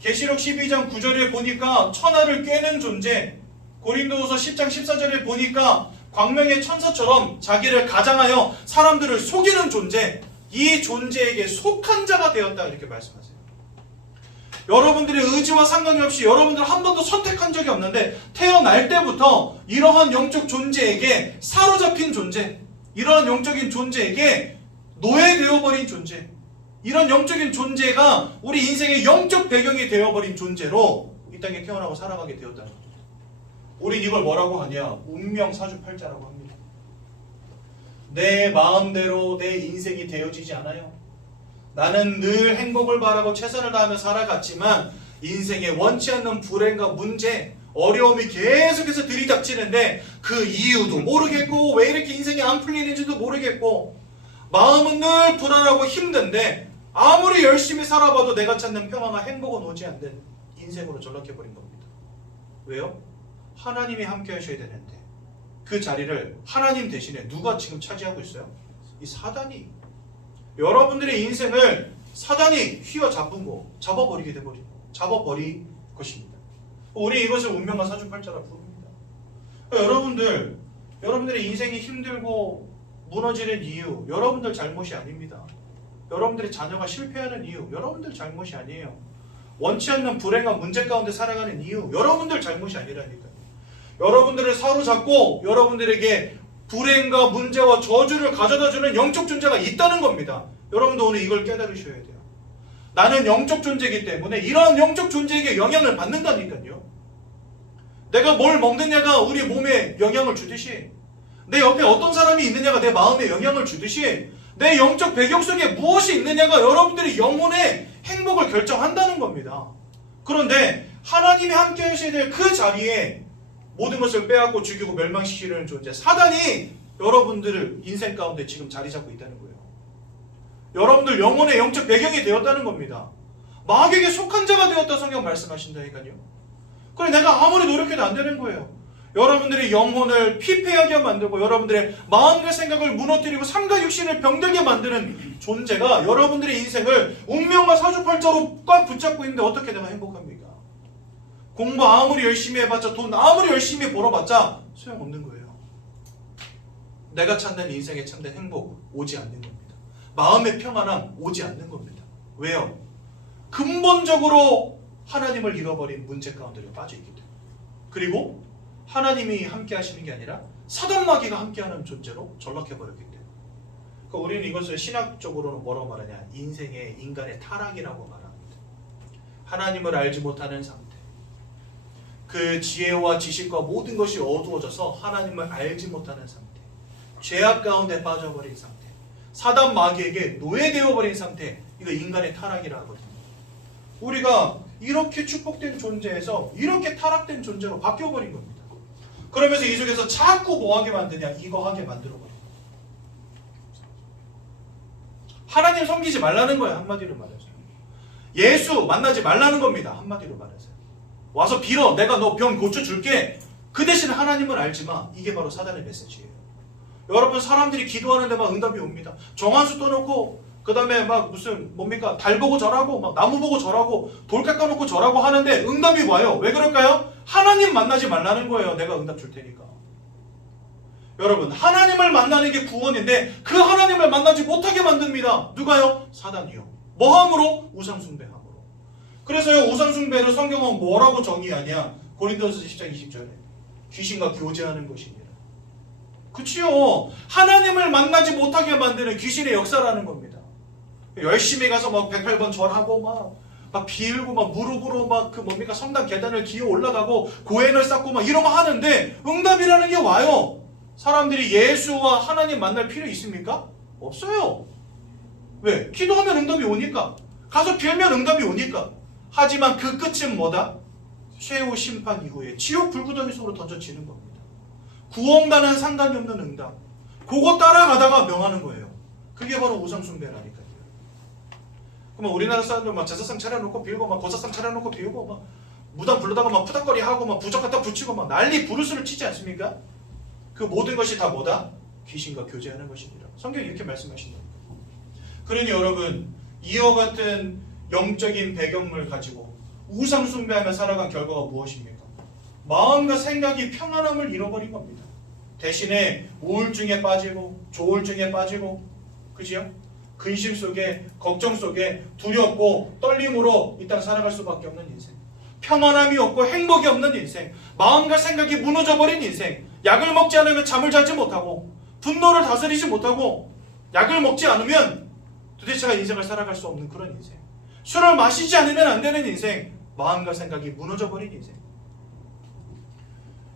계시록 12장 9절에 보니까 천하를 꿰는 존재, 고린도후서 10장 14절에 보니까 광명의 천사처럼 자기를 가장하여 사람들을 속이는 존재, 이 존재에게 속한 자가 되었다 이렇게 말씀하세요. 여러분들의 의지와 상관이 없이 여러분들 한 번도 선택한 적이 없는데 태어날 때부터 이러한 영적 존재에게 사로잡힌 존재, 이러한 영적인 존재에게 노예되어버린 존재, 이런 영적인 존재가 우리 인생의 영적 배경이 되어버린 존재로 이 땅에 태어나고 살아가게 되었다는 겁니다. 우린 이걸 뭐라고 하냐? 운명사주팔자라고 합니다. 내 마음대로 내 인생이 되어지지 않아요. 나는 늘 행복을 바라고 최선을 다하며 살아갔지만 인생에 원치 않는 불행과 문제, 어려움이 계속해서 들이닥치는데 그 이유도 모르겠고 왜 이렇게 인생이 안 풀리는지도 모르겠고 마음은 늘 불안하고 힘든데 아무리 열심히 살아봐도 내가 찾는 평화와 행복은 오지 않는 인생으로 전락해버린 겁니다. 왜요? 하나님이 함께 하셔야 되는데 그 자리를 하나님 대신에 누가 지금 차지하고 있어요? 이 사단이. 여러분들의 인생을 사단이 잡아버리게 되버리고 잡아버릴 것입니다. 우리 이것을 운명과 사주팔자라 부릅니다. 여러분들의 인생이 힘들고 무너지는 이유 여러분들 잘못이 아닙니다. 여러분들의 자녀가 실패하는 이유 여러분들 잘못이 아니에요. 원치 않는 불행과 문제 가운데 살아가는 이유 여러분들 잘못이 아니라니까요. 여러분들을 사로잡고 여러분들에게 불행과 문제와 저주를 가져다주는 영적 존재가 있다는 겁니다. 여러분도 오늘 이걸 깨달으셔야 돼요. 나는 영적 존재이기 때문에 이러한 영적 존재에게 영향을 받는다니까요. 내가 뭘 먹느냐가 우리 몸에 영향을 주듯이 내 옆에 어떤 사람이 있느냐가 내 마음에 영향을 주듯이 내 영적 배경 속에 무엇이 있느냐가 여러분들의 영혼의 행복을 결정한다는 겁니다. 그런데 하나님이 함께 하셔야 될 그 자리에 모든 것을 빼앗고 죽이고 멸망시키려는 존재 사단이 여러분들을 인생 가운데 지금 자리 잡고 있다는 거예요. 여러분들 영혼의 영적 배경이 되었다는 겁니다. 마귀에게 속한 자가 되었다 성경 말씀하신다니까요. 그래 내가 아무리 노력해도 안 되는 거예요. 여러분들의 영혼을 피폐하게 만들고 여러분들의 마음과 생각을 무너뜨리고 삶과 육신을 병들게 만드는 존재가 여러분들의 인생을 운명과 사주팔자로 꽉 붙잡고 있는데 어떻게 내가 행복합니까? 공부 아무리 열심히 해봤자 돈 아무리 열심히 벌어봤자 소용없는 거예요. 내가 찾는 인생의 참된 행복 오지 않는 겁니다. 마음의 평안함 오지 않는 겁니다. 왜요? 근본적으로 하나님을 잃어버린 문제 가운데로 빠져있기 때문에 그리고 하나님이 함께 하시는 게 아니라 사단 마귀가 함께하는 존재로 전락해버렸기 때문에 그러니까 우리는 이것을 신학적으로는 뭐라고 말하냐 인생의 인간의 타락이라고 말합니다. 하나님을 알지 못하는 상태 그 지혜와 지식과 모든 것이 어두워져서 하나님을 알지 못하는 상태 죄악 가운데 빠져버린 상태 사단 마귀에게 노예되어버린 상태 이거 인간의 타락이라 하거든요. 우리가 이렇게 축복된 존재에서 이렇게 타락된 존재로 바뀌어버린 겁니다. 그러면서 이 속에서 자꾸 뭐 하게 만드냐 이거 하게 만들어버려요. 하나님 섬기지 말라는 거예요. 한마디로 말해서 예수 만나지 말라는 겁니다. 한마디로 말해서 와서 빌어 내가 너 병 고쳐줄게 그 대신 하나님을 알지마 이게 바로 사단의 메시지예요. 여러분 사람들이 기도하는데 막 응답이 옵니다. 정한수 떠놓고 그 다음에 막 무슨 뭡니까 달 보고 절하고 막 나무 보고 절하고 돌 깎아놓고 절하고 하는데 응답이 와요. 왜 그럴까요? 하나님 만나지 말라는 거예요. 내가 응답 줄 테니까. 여러분 하나님을 만나는 게 구원인데 그 하나님을 만나지 못하게 만듭니다. 누가요? 사단이요. 뭐함으로? 우상숭배함으로. 그래서요 우상숭배를 성경은 뭐라고 정의하냐 고린도서 10장 20절에 귀신과 교제하는 것이니라. 그치요. 하나님을 만나지 못하게 만드는 귀신의 역사라는 겁니다. 열심히 가서 막 108번 절하고 막 빌고 막 무릎으로 막 그 뭡니까 성당 계단을 기어 올라가고 고행을 쌓고 막 이런 거 하는데 응답이라는 게 와요. 사람들이 예수와 하나님 만날 필요 있습니까? 없어요. 왜? 기도하면 응답이 오니까 가서 빌면 응답이 오니까. 하지만 그 끝은 뭐다? 최후 심판 이후에 지옥 불구덩이 속으로 던져지는 겁니다. 구원과는 상관이 없는 응답 그거 따라가다가 명하는 거예요. 그게 바로 우상숭배라니까요. 그러면 우리나라 사람들 막 제사상 차려놓고 빌고 막 고사상 차려놓고 빌고 막 무당 불러다가 막 푸닥거리하고 막 부적 갖다 붙이고 막 난리 부르스를 치지 않습니까? 그 모든 것이 다 뭐다? 귀신과 교제하는 것이니라. 성경이 이렇게 말씀하신다. 그러니 여러분 이와 같은 영적인 배경을 가지고 우상숭배하며 살아간 결과가 무엇입니까? 마음과 생각이 평안함을 잃어버린 겁니다. 대신에 우울증에 빠지고 조울증에 빠지고 그죠? 근심 속에 걱정 속에 두렵고 떨림으로 이 땅 살아갈 수밖에 없는 인생 평안함이 없고 행복이 없는 인생 마음과 생각이 무너져버린 인생 약을 먹지 않으면 잠을 자지 못하고 분노를 다스리지 못하고 약을 먹지 않으면 도대체가 인생을 살아갈 수 없는 그런 인생 술을 마시지 않으면 안 되는 인생 마음과 생각이 무너져 버린 인생.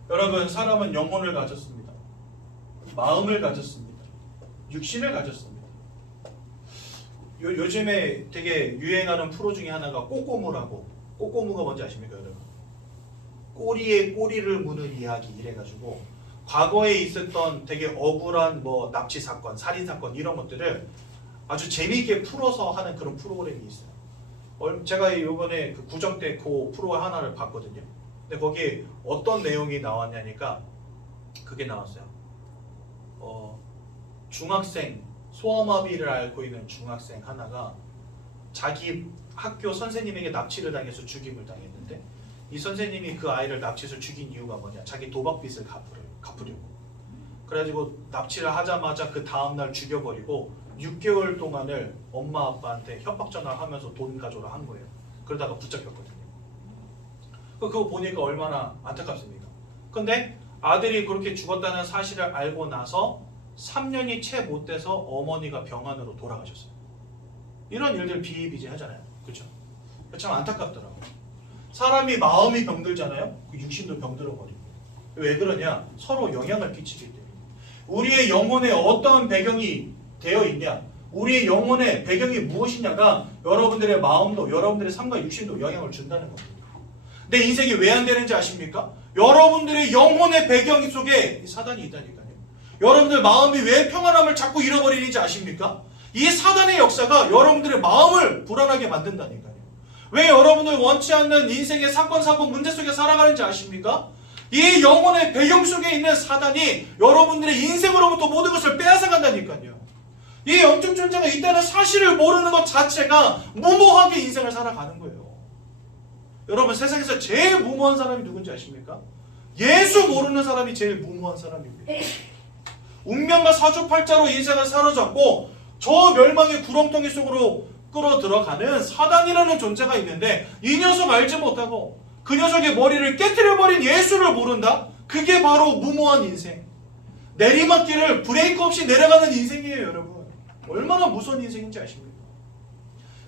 여러분, 사람은 영혼을 가졌습니다. 마음을 가졌습니다. 육신을 가졌습니다. 요즘에 되게 유행하는 프로 중에 하나가 꼬꼬무라고. 꼬꼬무가 뭔지 아십니까, 여러분? 꼬리에 꼬리를 무는 이야기 이래가지고 과거에 있었던 되게 억울한 뭐 납치 사건, 살인 사건 이런 것들을 아주 재미있게 풀어서 하는 그런 프로그램이 있어요. 제가 이번에 그 구정 때 그 프로 하나를 봤거든요. 근데 거기에 어떤 내용이 나왔냐니까 그게 나왔어요. 중학생, 소아마비를 앓고 있는 중학생 하나가 자기 학교 선생님에게 납치를 당해서 죽임을 당했는데 이 선생님이 그 아이를 납치해서 죽인 이유가 뭐냐? 자기 도박빚을 갚으려고. 그래가지고 납치를 하자마자 그 다음날 죽여버리고 6개월 동안을 엄마 아빠한테 협박 전화를 하면서 돈 가져오라 한 거예요. 그러다가 붙잡혔거든요. 그거 보니까 얼마나 안타깝습니까? 근데 아들이 그렇게 죽었다는 사실을 알고 나서 3년이 채 못 돼서 어머니가 병원으로 돌아가셨어요. 이런 일들 비일비재하잖아요. 그렇죠? 참 안타깝더라고요. 사람이 마음이 병들잖아요. 그 육신도 병들어 버립니다. 왜 그러냐? 서로 영향을 끼치기 때문에. 우리의 영혼에 어떠한 배경이 되어 있냐? 우리의 영혼의 배경이 무엇이냐가 여러분들의 마음도 여러분들의 삶과 육신도 영향을 준다는 겁니다. 내 인생이 왜 안 되는지 아십니까? 여러분들의 영혼의 배경 속에 사단이 있다니까요. 여러분들 마음이 왜 평안함을 자꾸 잃어버리는지 아십니까? 이 사단의 역사가 여러분들의 마음을 불안하게 만든다니까요. 왜 여러분들 원치 않는 인생의 사건, 사고, 문제 속에 살아가는지 아십니까? 이 영혼의 배경 속에 있는 사단이 여러분들의 인생으로부터 모든 것을 빼앗아간다니까요. 이 영적 존재가 있다는 사실을 모르는 것 자체가 무모하게 인생을 살아가는 거예요. 여러분, 세상에서 제일 무모한 사람이 누군지 아십니까? 예수 모르는 사람이 제일 무모한 사람입니다. 운명과 사주팔자로 인생을 사로잡고 저 멸망의 구렁텅이 속으로 끌어들어가는 사단이라는 존재가 있는데 이 녀석 알지 못하고 그 녀석의 머리를 깨트려버린 예수를 모른다? 그게 바로 무모한 인생. 내리막길을 브레이크 없이 내려가는 인생이에요, 여러분. 얼마나 무서운 인생인지 아십니까?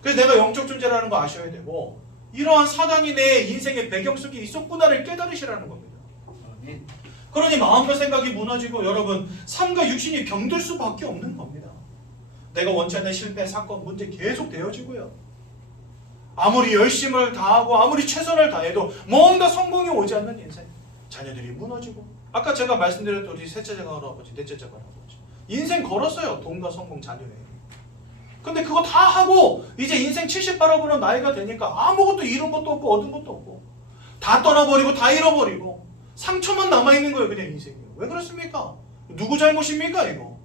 그래서 내가 영적 존재라는 거 아셔야 되고 이러한 사단이 내 인생의 배경 속에 있었구나를 깨달으시라는 겁니다. 그러니 마음과 생각이 무너지고 여러분 삶과 육신이 병들 수밖에 없는 겁니다. 내가 원치 않는 실패, 사건, 문제 계속 되어지고요. 아무리 열심을 다하고 아무리 최선을 다해도 뭔가 성공이 오지 않는 인생. 자녀들이 무너지고 아까 제가 말씀드렸던 우리 셋째 할아버지, 넷째 할아버지 인생 걸었어요. 돈과 성공, 자녀에. 근데 그거 다 하고 이제 인생 70 바라보는 나이가 되니까 아무것도 잃은 것도 없고 얻은 것도 없고 다 떠나버리고 다 잃어버리고 상처만 남아있는 거예요. 그냥 인생이. 왜 그렇습니까? 누구 잘못입니까 이거?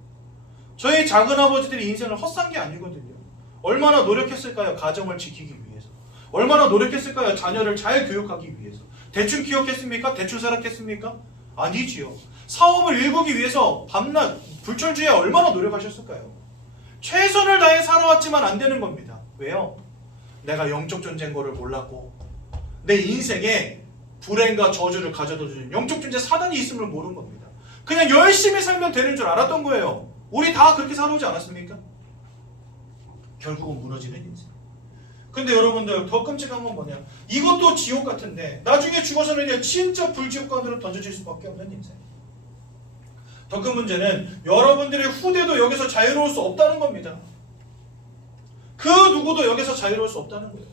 저희 작은아버지들이 인생을 헛산 게 아니거든요. 얼마나 노력했을까요? 가정을 지키기 위해서. 얼마나 노력했을까요? 자녀를 잘 교육하기 위해서. 대충 키웠겠습니까? 대충 살았겠습니까? 아니지요. 사업을 일구기 위해서 밤낮 불철주야 얼마나 노력하셨을까요? 최선을 다해 살아왔지만 안 되는 겁니다. 왜요? 내가 영적 존재인 거를 몰랐고 내 인생에 불행과 저주를 가져다 주는 영적 존재 사단이 있음을 모르는 겁니다. 그냥 열심히 살면 되는 줄 알았던 거예요. 우리 다 그렇게 살아오지 않았습니까? 결국은 무너지는 인생. 근데 여러분들 더 끔찍한 건 뭐냐? 이것도 지옥 같은데 나중에 죽어서는 진짜 불지옥관으로 던져질 수밖에 없는 인생. 더 큰 문제는 여러분들의 후대도 여기서 자유로울 수 없다는 겁니다. 그 누구도 여기서 자유로울 수 없다는 거예요.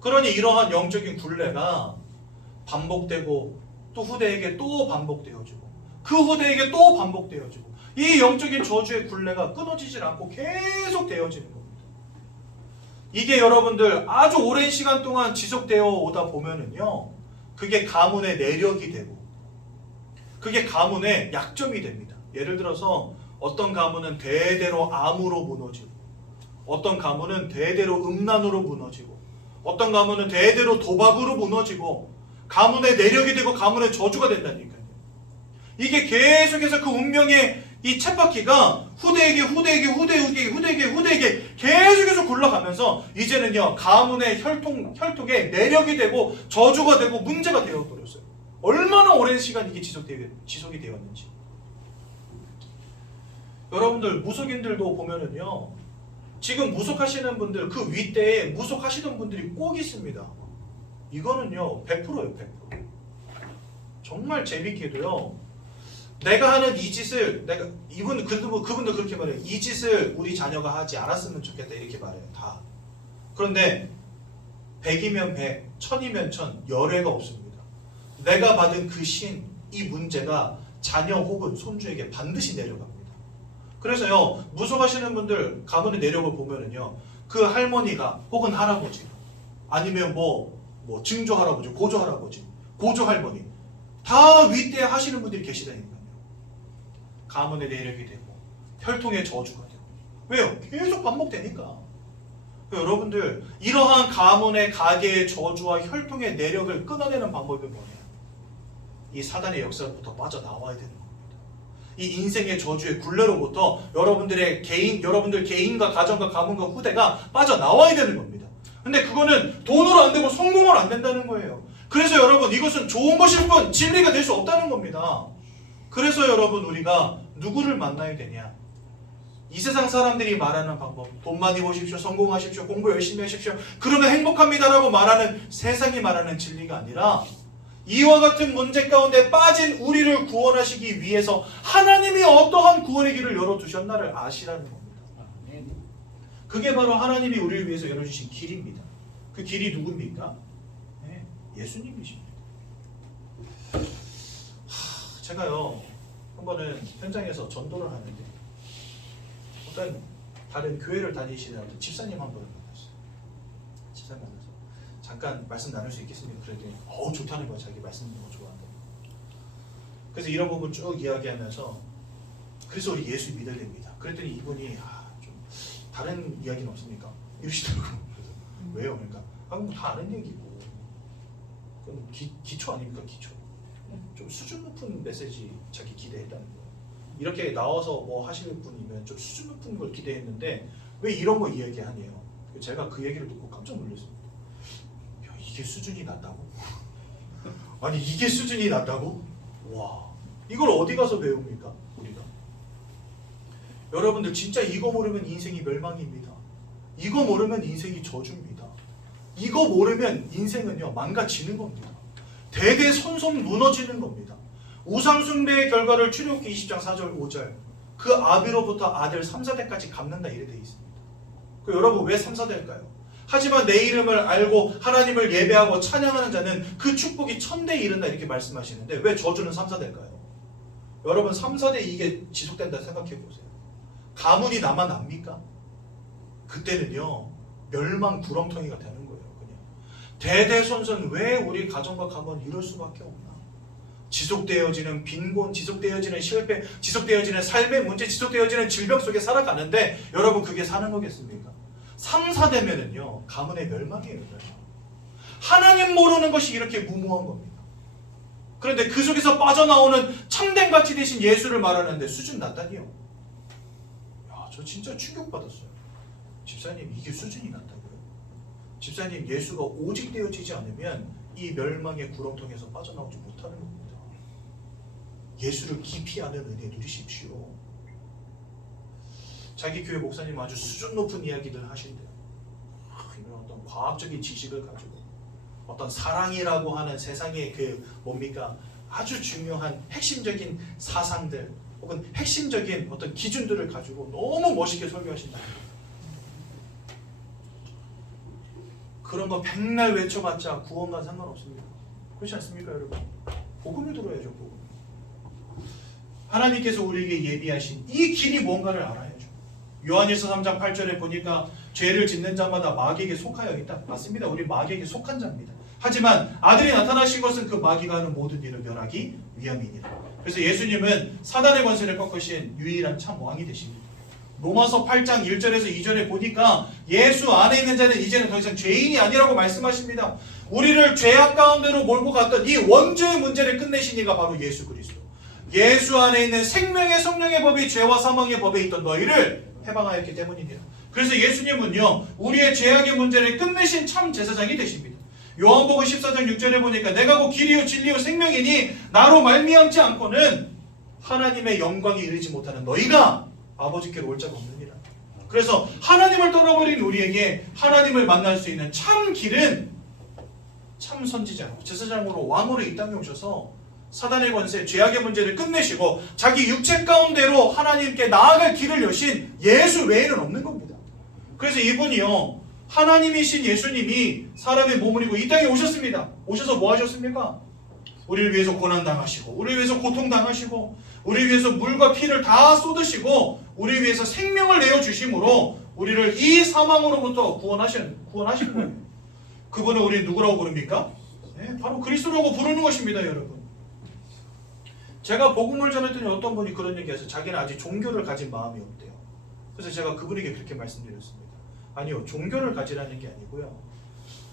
그러니 이러한 영적인 굴레가 반복되고 또 후대에게 또 반복되어지고 그 후대에게 또 반복되어지고 이 영적인 저주의 굴레가 끊어지질 않고 계속 되어지는 겁니다. 이게 여러분들 아주 오랜 시간 동안 지속되어 오다 보면은요, 그게 가문의 내력이 되고 그게 가문의 약점이 됩니다. 예를 들어서 어떤 가문은 대대로 암으로 무너지고 어떤 가문은 대대로 음란으로 무너지고 어떤 가문은 대대로 도박으로 무너지고 가문의 내력이 되고 가문의 저주가 된다니까요. 이게 계속해서 그 운명의 이 쳇바퀴가 후대에게 계속해서 굴러가면서 이제는요 가문의 혈통에 내력이 되고 저주가 되고 문제가 되어버렸어요. 얼마나 오랜 시간 이게 지속이 되었는지. 여러분들 무속인들도 보면은요 지금 무속하시는 분들 그 윗대에 무속하시던 분들이 꼭 있습니다. 이거는요 100%예요. 100%. 정말 재밌게도요. 내가 하는 이 짓을 그분도 그렇게 말해요. 이 짓을 우리 자녀가 하지 않았으면 좋겠다 이렇게 말해요. 다. 그런데 100이면 100, 1000이면 1000, 열애가 없습니다. 내가 받은 그 신, 이 문제가 자녀 혹은 손주에게 반드시 내려갑니다. 그래서요 무속하시는 분들 가문의 내력을 보면은요 그 할머니가 혹은 할아버지 아니면 뭐 증조 할아버지, 고조 할아버지, 고조 할머니 다 윗대 하시는 분들이 계시다니까요. 가문의 내력이 되고 혈통의 저주가 되고 왜요? 계속 반복되니까. 여러분들 이러한 가문의 가계의 저주와 혈통의 내력을 끊어내는 방법이 뭐냐? 이 사단의 역사로부터 빠져나와야 되는 겁니다. 이 인생의 저주의 굴레로부터 여러분들 개인과 가정과 가문과 후대가 빠져나와야 되는 겁니다. 근데 그거는 돈으로 안 되고 성공으로 안 된다는 거예요. 그래서 여러분 이것은 좋은 것일 뿐 진리가 될 수 없다는 겁니다. 그래서 여러분 우리가 누구를 만나야 되냐? 이 세상 사람들이 말하는 방법, 돈 많이 버십시오, 성공하십시오, 공부 열심히 하십시오, 그러면 행복합니다라고 말하는 세상이 말하는 진리가 아니라 이와 같은 문제 가운데 빠진 우리를 구원하시기 위해서 하나님이 어떠한 구원의 길을 열어두셨나를 아시라는 겁니다. 그게 바로 하나님이 우리를 위해서 열어주신 길입니다. 그 길이 누굽니까? 네, 예수님이십니다. 제가요 한 번은 현장에서 전도를 하는데 어떤 다른 교회를 다니시는 어떤 집사님 한 분을 만났어요. 집사님 만나서 잠깐 말씀 나눌 수 있겠습니까? 그랬더니 좋다는 거야. 자기 말씀 너무 좋아한다. 그래서 이런 부분 쭉 이야기하면서 그래서 우리 예수 믿어야 됩니다. 그랬더니 이분이 좀 다른 이야기는 없습니까? 이러시더라고요. 그래서 왜요? 그러니까 뭐 다 아는 얘기고 그건 기초 아닙니까? 기초. 좀 수준 높은 메시지 자기 기대했다는 거예요. 이렇게 나와서 뭐 하시는 분이면 좀 수준 높은 걸 기대했는데 왜 이런 거 이야기하네요. 제가 그 얘기를 듣고 깜짝 놀랐습니다. 야, 이게 수준이 낮다고? 아니 이게 수준이 낮다고? 와, 이걸 어디 가서 배웁니까? 우리가? 여러분들 진짜 이거 모르면 인생이 멸망입니다. 이거 모르면 인생이 저주입니다. 이거 모르면 인생은요 망가지는 겁니다. 대대손손 무너지는 겁니다. 우상숭배의 결과를 출애굽기 20장 4절 5절 그 아비로부터 아들 3, 4대까지 갚는다 이래 되어 있습니다. 여러분 왜 3, 4대일까요? 하지만 내 이름을 알고 하나님을 예배하고 찬양하는 자는 그 축복이 1000대에 이른다 이렇게 말씀하시는데 왜 저주는 3, 4대일까요? 여러분 3, 4대 이게 지속된다 생각해 보세요. 가문이 남아납니까? 그때는요 멸망 구렁텅이가 되는 거예요. 그냥 대대손손 왜 우리 가정과 가문 이럴 수밖에 없나? 지속되어지는 빈곤, 지속되어지는 실패, 지속되어지는 삶의 문제, 지속되어지는 질병 속에 살아가는데 여러분 그게 사는 거겠습니까? 3, 4대면은요 가문의 멸망이에요. 하나님 모르는 것이 이렇게 무모한 겁니다. 그런데 그 속에서 빠져나오는 참된 가치 대신 예수를 말하는데 수준 낮다니요. 야, 저 진짜 충격받았어요. 집사님 이게 수준이 낮다고요? 집사님 예수가 오직 되어지지 않으면 이 멸망의 구렁텅이에서 빠져나오지 못하는 겁니다. 예수를 깊이 아는 은혜 누리십시오. 자기 교회 목사님 아주 수준 높은 이야기들 하신대요. 이런 어떤 과학적인 지식을 가지고 어떤 사랑이라고 하는 세상의 그 뭡니까 아주 중요한 핵심적인 사상들 혹은 핵심적인 어떤 기준들을 가지고 너무 멋있게 설교하신다. 그런 거 백날 외쳐봤자 구원과 상관없습니다. 그렇지 않습니까 여러분? 복음을 들어야죠. 복음. 하나님께서 우리에게 예비하신 이 길이 뭔가를 알아야죠. 요한일서 3장 8절에 보니까 죄를 짓는 자마다 마귀에게 속하여 있다. 맞습니다. 우리 마귀에게 속한 자입니다. 하지만 아들이 나타나신 것은 그 마귀가 하는 모든 일을 멸하기 위함이니라. 그래서 예수님은 사단의 권세를 꺾으신 유일한 참 왕이 되십니다. 로마서 8장 1절에서 2절에 보니까 예수 안에 있는 자는 이제는 더 이상 죄인이 아니라고 말씀하십니다. 우리를 죄악 가운데로 몰고 갔던 이 원죄의 문제를 끝내신 이가 바로 예수 그리스도. 예수 안에 있는 생명의 성령의 법이 죄와 사망의 법에 있던 너희를 해방하였기 때문입니다. 그래서 예수님은요 우리의 죄악의 문제를 끝내신 참 제사장이 되십니다. 요한복음 14장 6절에 보니까 내가 곧 길이요 진리요 생명이니 나로 말미암지 않고는 하나님의 영광에 이르지 못하는 너희가 아버지께로 올 자가 없느니라. 그래서 하나님을 떠나버린 우리에게 하나님을 만날 수 있는 참 길은 참 선지자로 제사장으로 왕으로 이 땅에 오셔서 사단의 권세, 죄악의 문제를 끝내시고 자기 육체 가운데로 하나님께 나아갈 길을 여신 예수 외에는 없는 겁니다. 그래서 이분이요, 하나님이신 예수님이 사람의 몸을 입고 이 땅에 오셨습니다. 오셔서 뭐 하셨습니까? 우리를 위해서 고난당하시고, 우리를 위해서 고통당하시고, 우리를 위해서 물과 피를 다 쏟으시고, 우리를 위해서 생명을 내어주심으로 우리를 이 사망으로부터 구원하신 거예요. 그분을 우리 누구라고 부릅니까? 네, 바로 그리스도라고 부르는 것입니다, 여러분. 제가 복음을 전했더니 어떤 분이 그런 얘기하셔서 자기는 아직 종교를 가진 마음이 없대요. 그래서 제가 그분에게 그렇게 말씀드렸습니다. 아니요, 종교를 가지라는 게 아니고요.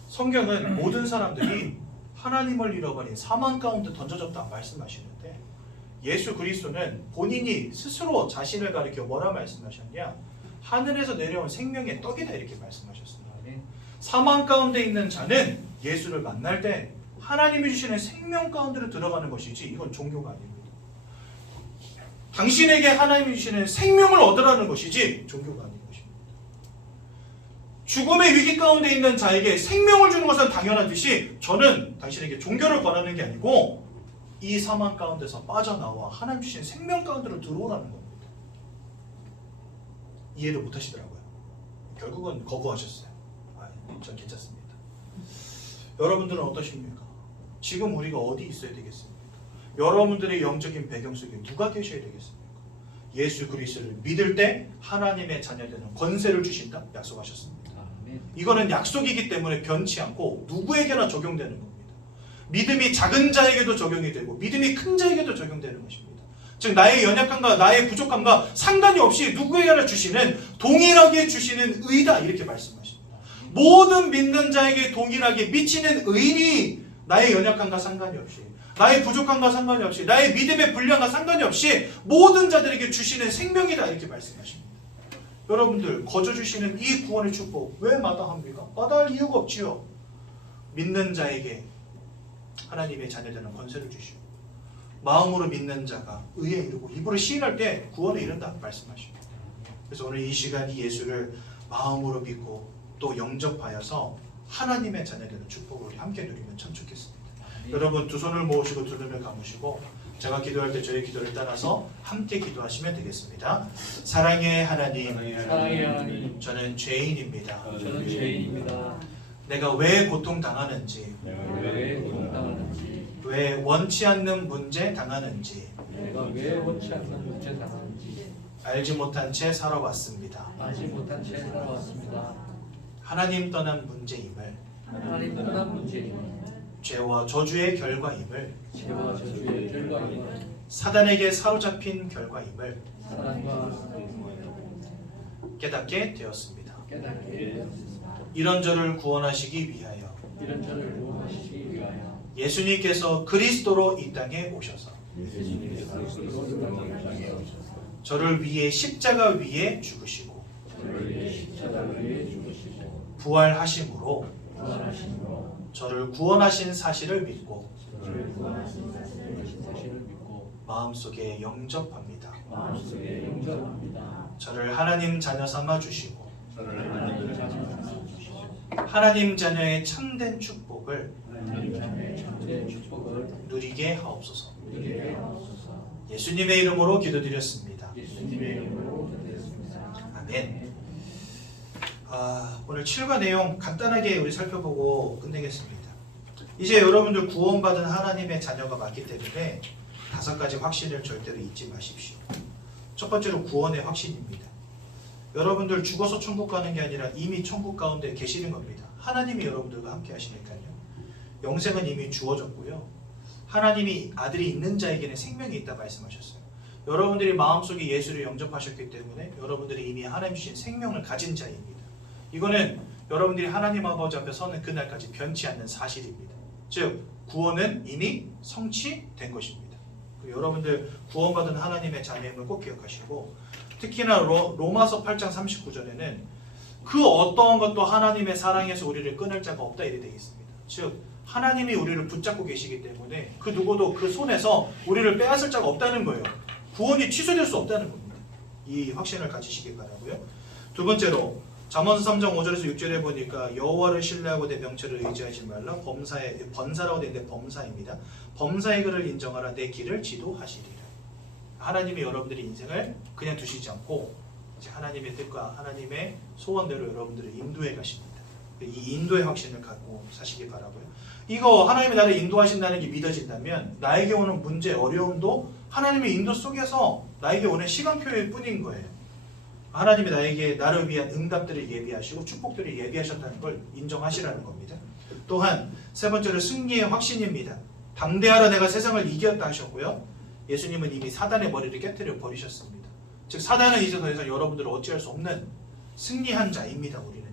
성경은 모든 사람들이 하나님을 잃어버린 사망 가운데 던져졌다 말씀하시는데, 예수 그리스도는 본인이 스스로 자신을 가리켜 뭐라 말씀하셨냐? 하늘에서 내려온 생명의 떡이다 이렇게 말씀하셨습니다. 사망 가운데 있는 자는 예수를 만날 때 하나님이 주시는 생명 가운데로 들어가는 것이지 이건 종교가 아닙니다. 당신에게 하나님이 주시는 생명을 얻으라는 것이지 종교가 아닌 것입니다. 죽음의 위기 가운데 있는 자에게 생명을 주는 것은 당연한 듯이 저는 당신에게 종교를 권하는 게 아니고 이 사망 가운데서 빠져나와 하나님 주신 생명 가운데로 들어오라는 겁니다. 이해를 못 하시더라고요. 결국은 거부하셨어요. 전 괜찮습니다. 여러분들은 어떠십니까? 지금 우리가 어디 있어야 되겠습니까? 여러분들의 영적인 배경 속에 누가 계셔야 되겠습니까? 예수 그리스도를 믿을 때 하나님의 자녀되는 권세를 주신다 약속하셨습니다. 이거는 약속이기 때문에 변치 않고 누구에게나 적용되는 겁니다. 믿음이 작은 자에게도 적용이 되고 믿음이 큰 자에게도 적용되는 것입니다. 즉 나의 연약함과 나의 부족함과 상관이 없이 누구에게나 주시는, 동일하게 주시는 의다 이렇게 말씀하십니다. 모든 믿는 자에게 동일하게 미치는 의인이 나의 연약함과 상관이 없이, 나의 부족함과 상관이 없이, 나의 믿음의 분량과 상관이 없이 모든 자들에게 주시는 생명이다 이렇게 말씀하십니다. 여러분들 거저 주시는 이 구원의 축복 왜 마다합니까? 마다할 이유가 없지요. 믿는 자에게 하나님의 자녀되는 권세를 주시고 마음으로 믿는 자가 의에 이르고 입으로 시인할 때 구원에 이른다 말씀하십니다. 그래서 오늘 이 시간 이 예수를 마음으로 믿고 또 영접하여서 하나님의 자녀되는 축복을 우리 함께 누리면 참 좋겠습니다. 여러분 두 손을 모으시고 두 눈을 감으시고 제가 기도할 때 저의 기도를 따라서 함께 기도하시면 되겠습니다. 사랑의 하나님, 저는 죄인입니다. 내가 왜 고통당하는지, 왜 원치 않는 문제 당하는지, 알지 못한 채 살아왔습니다. 하나님 떠난 문제임을, 죄와 저주의 결과임을, 사단에게 사로잡힌 결과임을 깨닫게 되었습니다. 이런 저를 구원하시기 위하여 예수님께서 그리스도로 이 땅에 오셔서 저를 위해 십자가 위에 죽으시고 부활하심으로 저를 구원하신 사실을 믿고 마음속에 영접합니다. 저를 하나님 자녀 삼아 주시고 하나님 자녀의 참된 축복을 누리게 하옵소서. 예수님의 이름으로 기도드렸습니다. 아멘. 오늘 7과 내용 간단하게 우리 살펴보고 끝내겠습니다. 이제 여러분들 구원받은 하나님의 자녀가 맞기 때문에 5가지 확신을 절대로 잊지 마십시오. 첫 번째로 구원의 확신입니다. 여러분들 죽어서 천국 가는 게 아니라 이미 천국 가운데 계시는 겁니다. 하나님이 여러분들과 함께 하시니까요. 영생은 이미 주어졌고요. 하나님이 아들이 있는 자에게는 생명이 있다 말씀하셨어요. 여러분들이 마음속에 예수를 영접하셨기 때문에 여러분들이 이미 하나님 주신 생명을 가진 자입니다. 이거는 여러분들이 하나님 아버지 앞에 서는 그날까지 변치 않는 사실입니다. 즉 구원은 이미 성취된 것입니다. 여러분들 구원받은 하나님의 자녀임을 꼭 기억하시고, 특히나 로마서 8장 39절에는 그 어떠한 것도 하나님의 사랑에서 우리를 끊을 자가 없다 이래 되어 있습니다. 즉 하나님이 우리를 붙잡고 계시기 때문에 그 누구도 그 손에서 우리를 빼앗을 자가 없다는 거예요. 구원이 취소될 수 없다는 겁니다. 이 확신을 가지시길 바라고요. 두 번째로 잠언서 3장 5절에서 6절에 보니까 여호와를 신뢰하고 내 명철을 의지하지 말라. 번사라고 되어 있는데 범사입니다. 범사의 글을 인정하라. 내 길을 지도하시리라. 하나님이 여러분들의 인생을 그냥 두시지 않고 이제 하나님의 뜻과 하나님의 소원대로 여러분들을 인도해 가십니다. 이 인도의 확신을 갖고 사시기 바라고요. 이거 하나님이 나를 인도하신다는 게 믿어진다면 나에게 오는 문제, 어려움도 하나님의 인도 속에서 나에게 오는 시간표일 뿐인 거예요. 하나님이 나를 위한 응답들을 예비하시고 축복들을 예비하셨다는 걸 인정하시라는 겁니다. 또한 세 번째로 승리의 확신입니다. 담대하라 내가 세상을 이겼다 하셨고요. 예수님은 이미 사단의 머리를 깨뜨려 버리셨습니다. 즉 사단은 이제 더 이상 여러분들을 어찌할 수 없는 승리한 자입니다. 우리는요.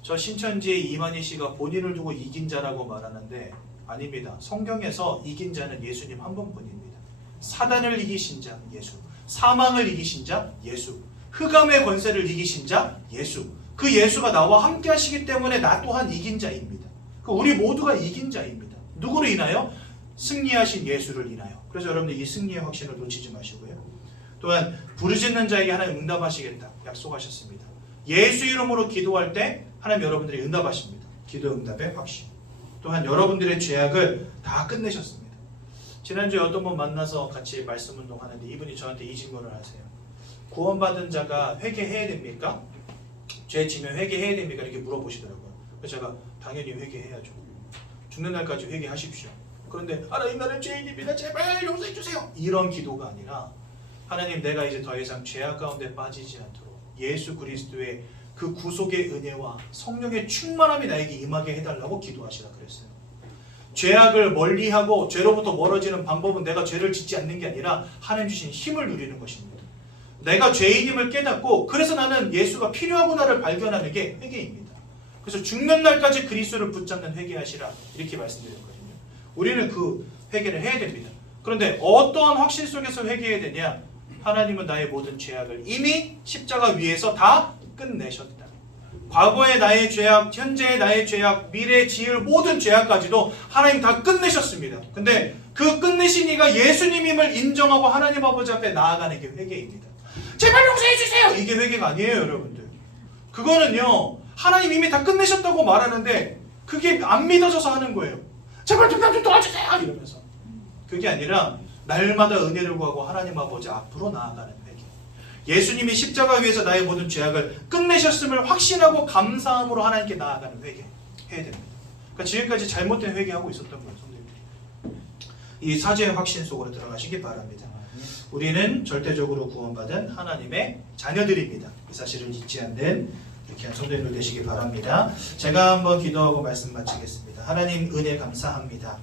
저 신천지의 이만희 씨가 본인을 두고 이긴 자라고 말하는데 아닙니다. 성경에서 이긴 자는 예수님 한 분뿐입니다. 사단을 이기신 자 예수, 사망을 이기신 자 예수, 흑암의 권세를 이기신 자 예수. 그 예수가 나와 함께 하시기 때문에 나 또한 이긴 자입니다. 우리 모두가 이긴 자입니다. 누구로 인하여? 승리하신 예수를 인하여. 그래서 여러분들 이 승리의 확신을 놓치지 마시고요. 또한 부르짖는 자에게 하나님 응답하시겠다 약속하셨습니다. 예수 이름으로 기도할 때 하나님 여러분들이 응답하십니다. 기도 응답의 확신. 또한 여러분들의 죄악을 다 끝내셨습니다. 지난주에 어떤 분 만나서 같이 말씀 운동하는데 이분이 저한테 이 질문을 하세요. 구원받은 자가 회개해야 됩니까? 죄 지면 회개해야 됩니까? 이렇게 물어보시더라고요. 그래서 제가 당연히 회개해야죠. 죽는 날까지 회개하십시오. 그런데 나 이날은 죄인입니다. 제발 용서해 주세요. 이런 기도가 아니라 하나님 내가 이제 더 이상 죄악 가운데 빠지지 않도록 예수 그리스도의 그 구속의 은혜와 성령의 충만함이 나에게 임하게 해달라고 기도하시라 그랬어요. 죄악을 멀리하고 죄로부터 멀어지는 방법은 내가 죄를 짓지 않는 게 아니라 하나님 주신 힘을 누리는 것입니다. 내가 죄인임을 깨닫고 그래서 나는 예수가 필요하구나를 발견하는 게 회개입니다. 그래서 죽는 날까지 그리스도를 붙잡는 회개하시라 이렇게 말씀드렸거든요. 우리는 그 회개를 해야 됩니다. 그런데 어떠한 확신 속에서 회개해야 되냐? 하나님은 나의 모든 죄악을 이미 십자가 위에서 다 끝내셨다. 과거의 나의 죄악, 현재의 나의 죄악, 미래에 지을 모든 죄악까지도 하나님 다 끝내셨습니다. 근데 그 끝내신 이가 예수님임을 인정하고 하나님 아버지 앞에 나아가는 게 회개입니다. 제발 용서해 주세요. 이게 회개가 아니에요, 여러분들. 그거는요, 하나님 이미 다 끝내셨다고 말하는데 그게 안 믿어져서 하는 거예요. 제발 좀 도와주세요 이러면서. 그게 아니라 날마다 은혜를 구하고 하나님 아버지 앞으로 나아가는 회개. 예수님이 십자가 위에서 나의 모든 죄악을 끝내셨음을 확신하고 감사함으로 하나님께 나아가는 회개 해야 됩니다. 그러니까 지금까지 잘못된 회개하고 있었던 거예요, 성도님들이. 이 사죄의 확신 속으로 들어가시기 바랍니다. 우리는 절대적으로 구원받은 하나님의 자녀들입니다. 이 사실을 잊지 않는 이렇게 한 성도님들 되시기 바랍니다. 제가 한번 기도하고 말씀 마치겠습니다. 하나님 은혜 감사합니다.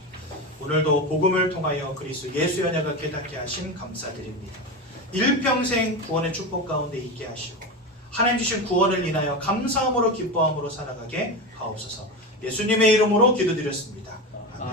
오늘도 복음을 통하여 그리스도 예수 연약을 깨닫게 하심 감사드립니다. 일평생 구원의 축복 가운데 있게 하시고 하나님 주신 구원을 인하여 감사함으로 기뻐함으로 살아가게 하옵소서. 예수님의 이름으로 기도드렸습니다.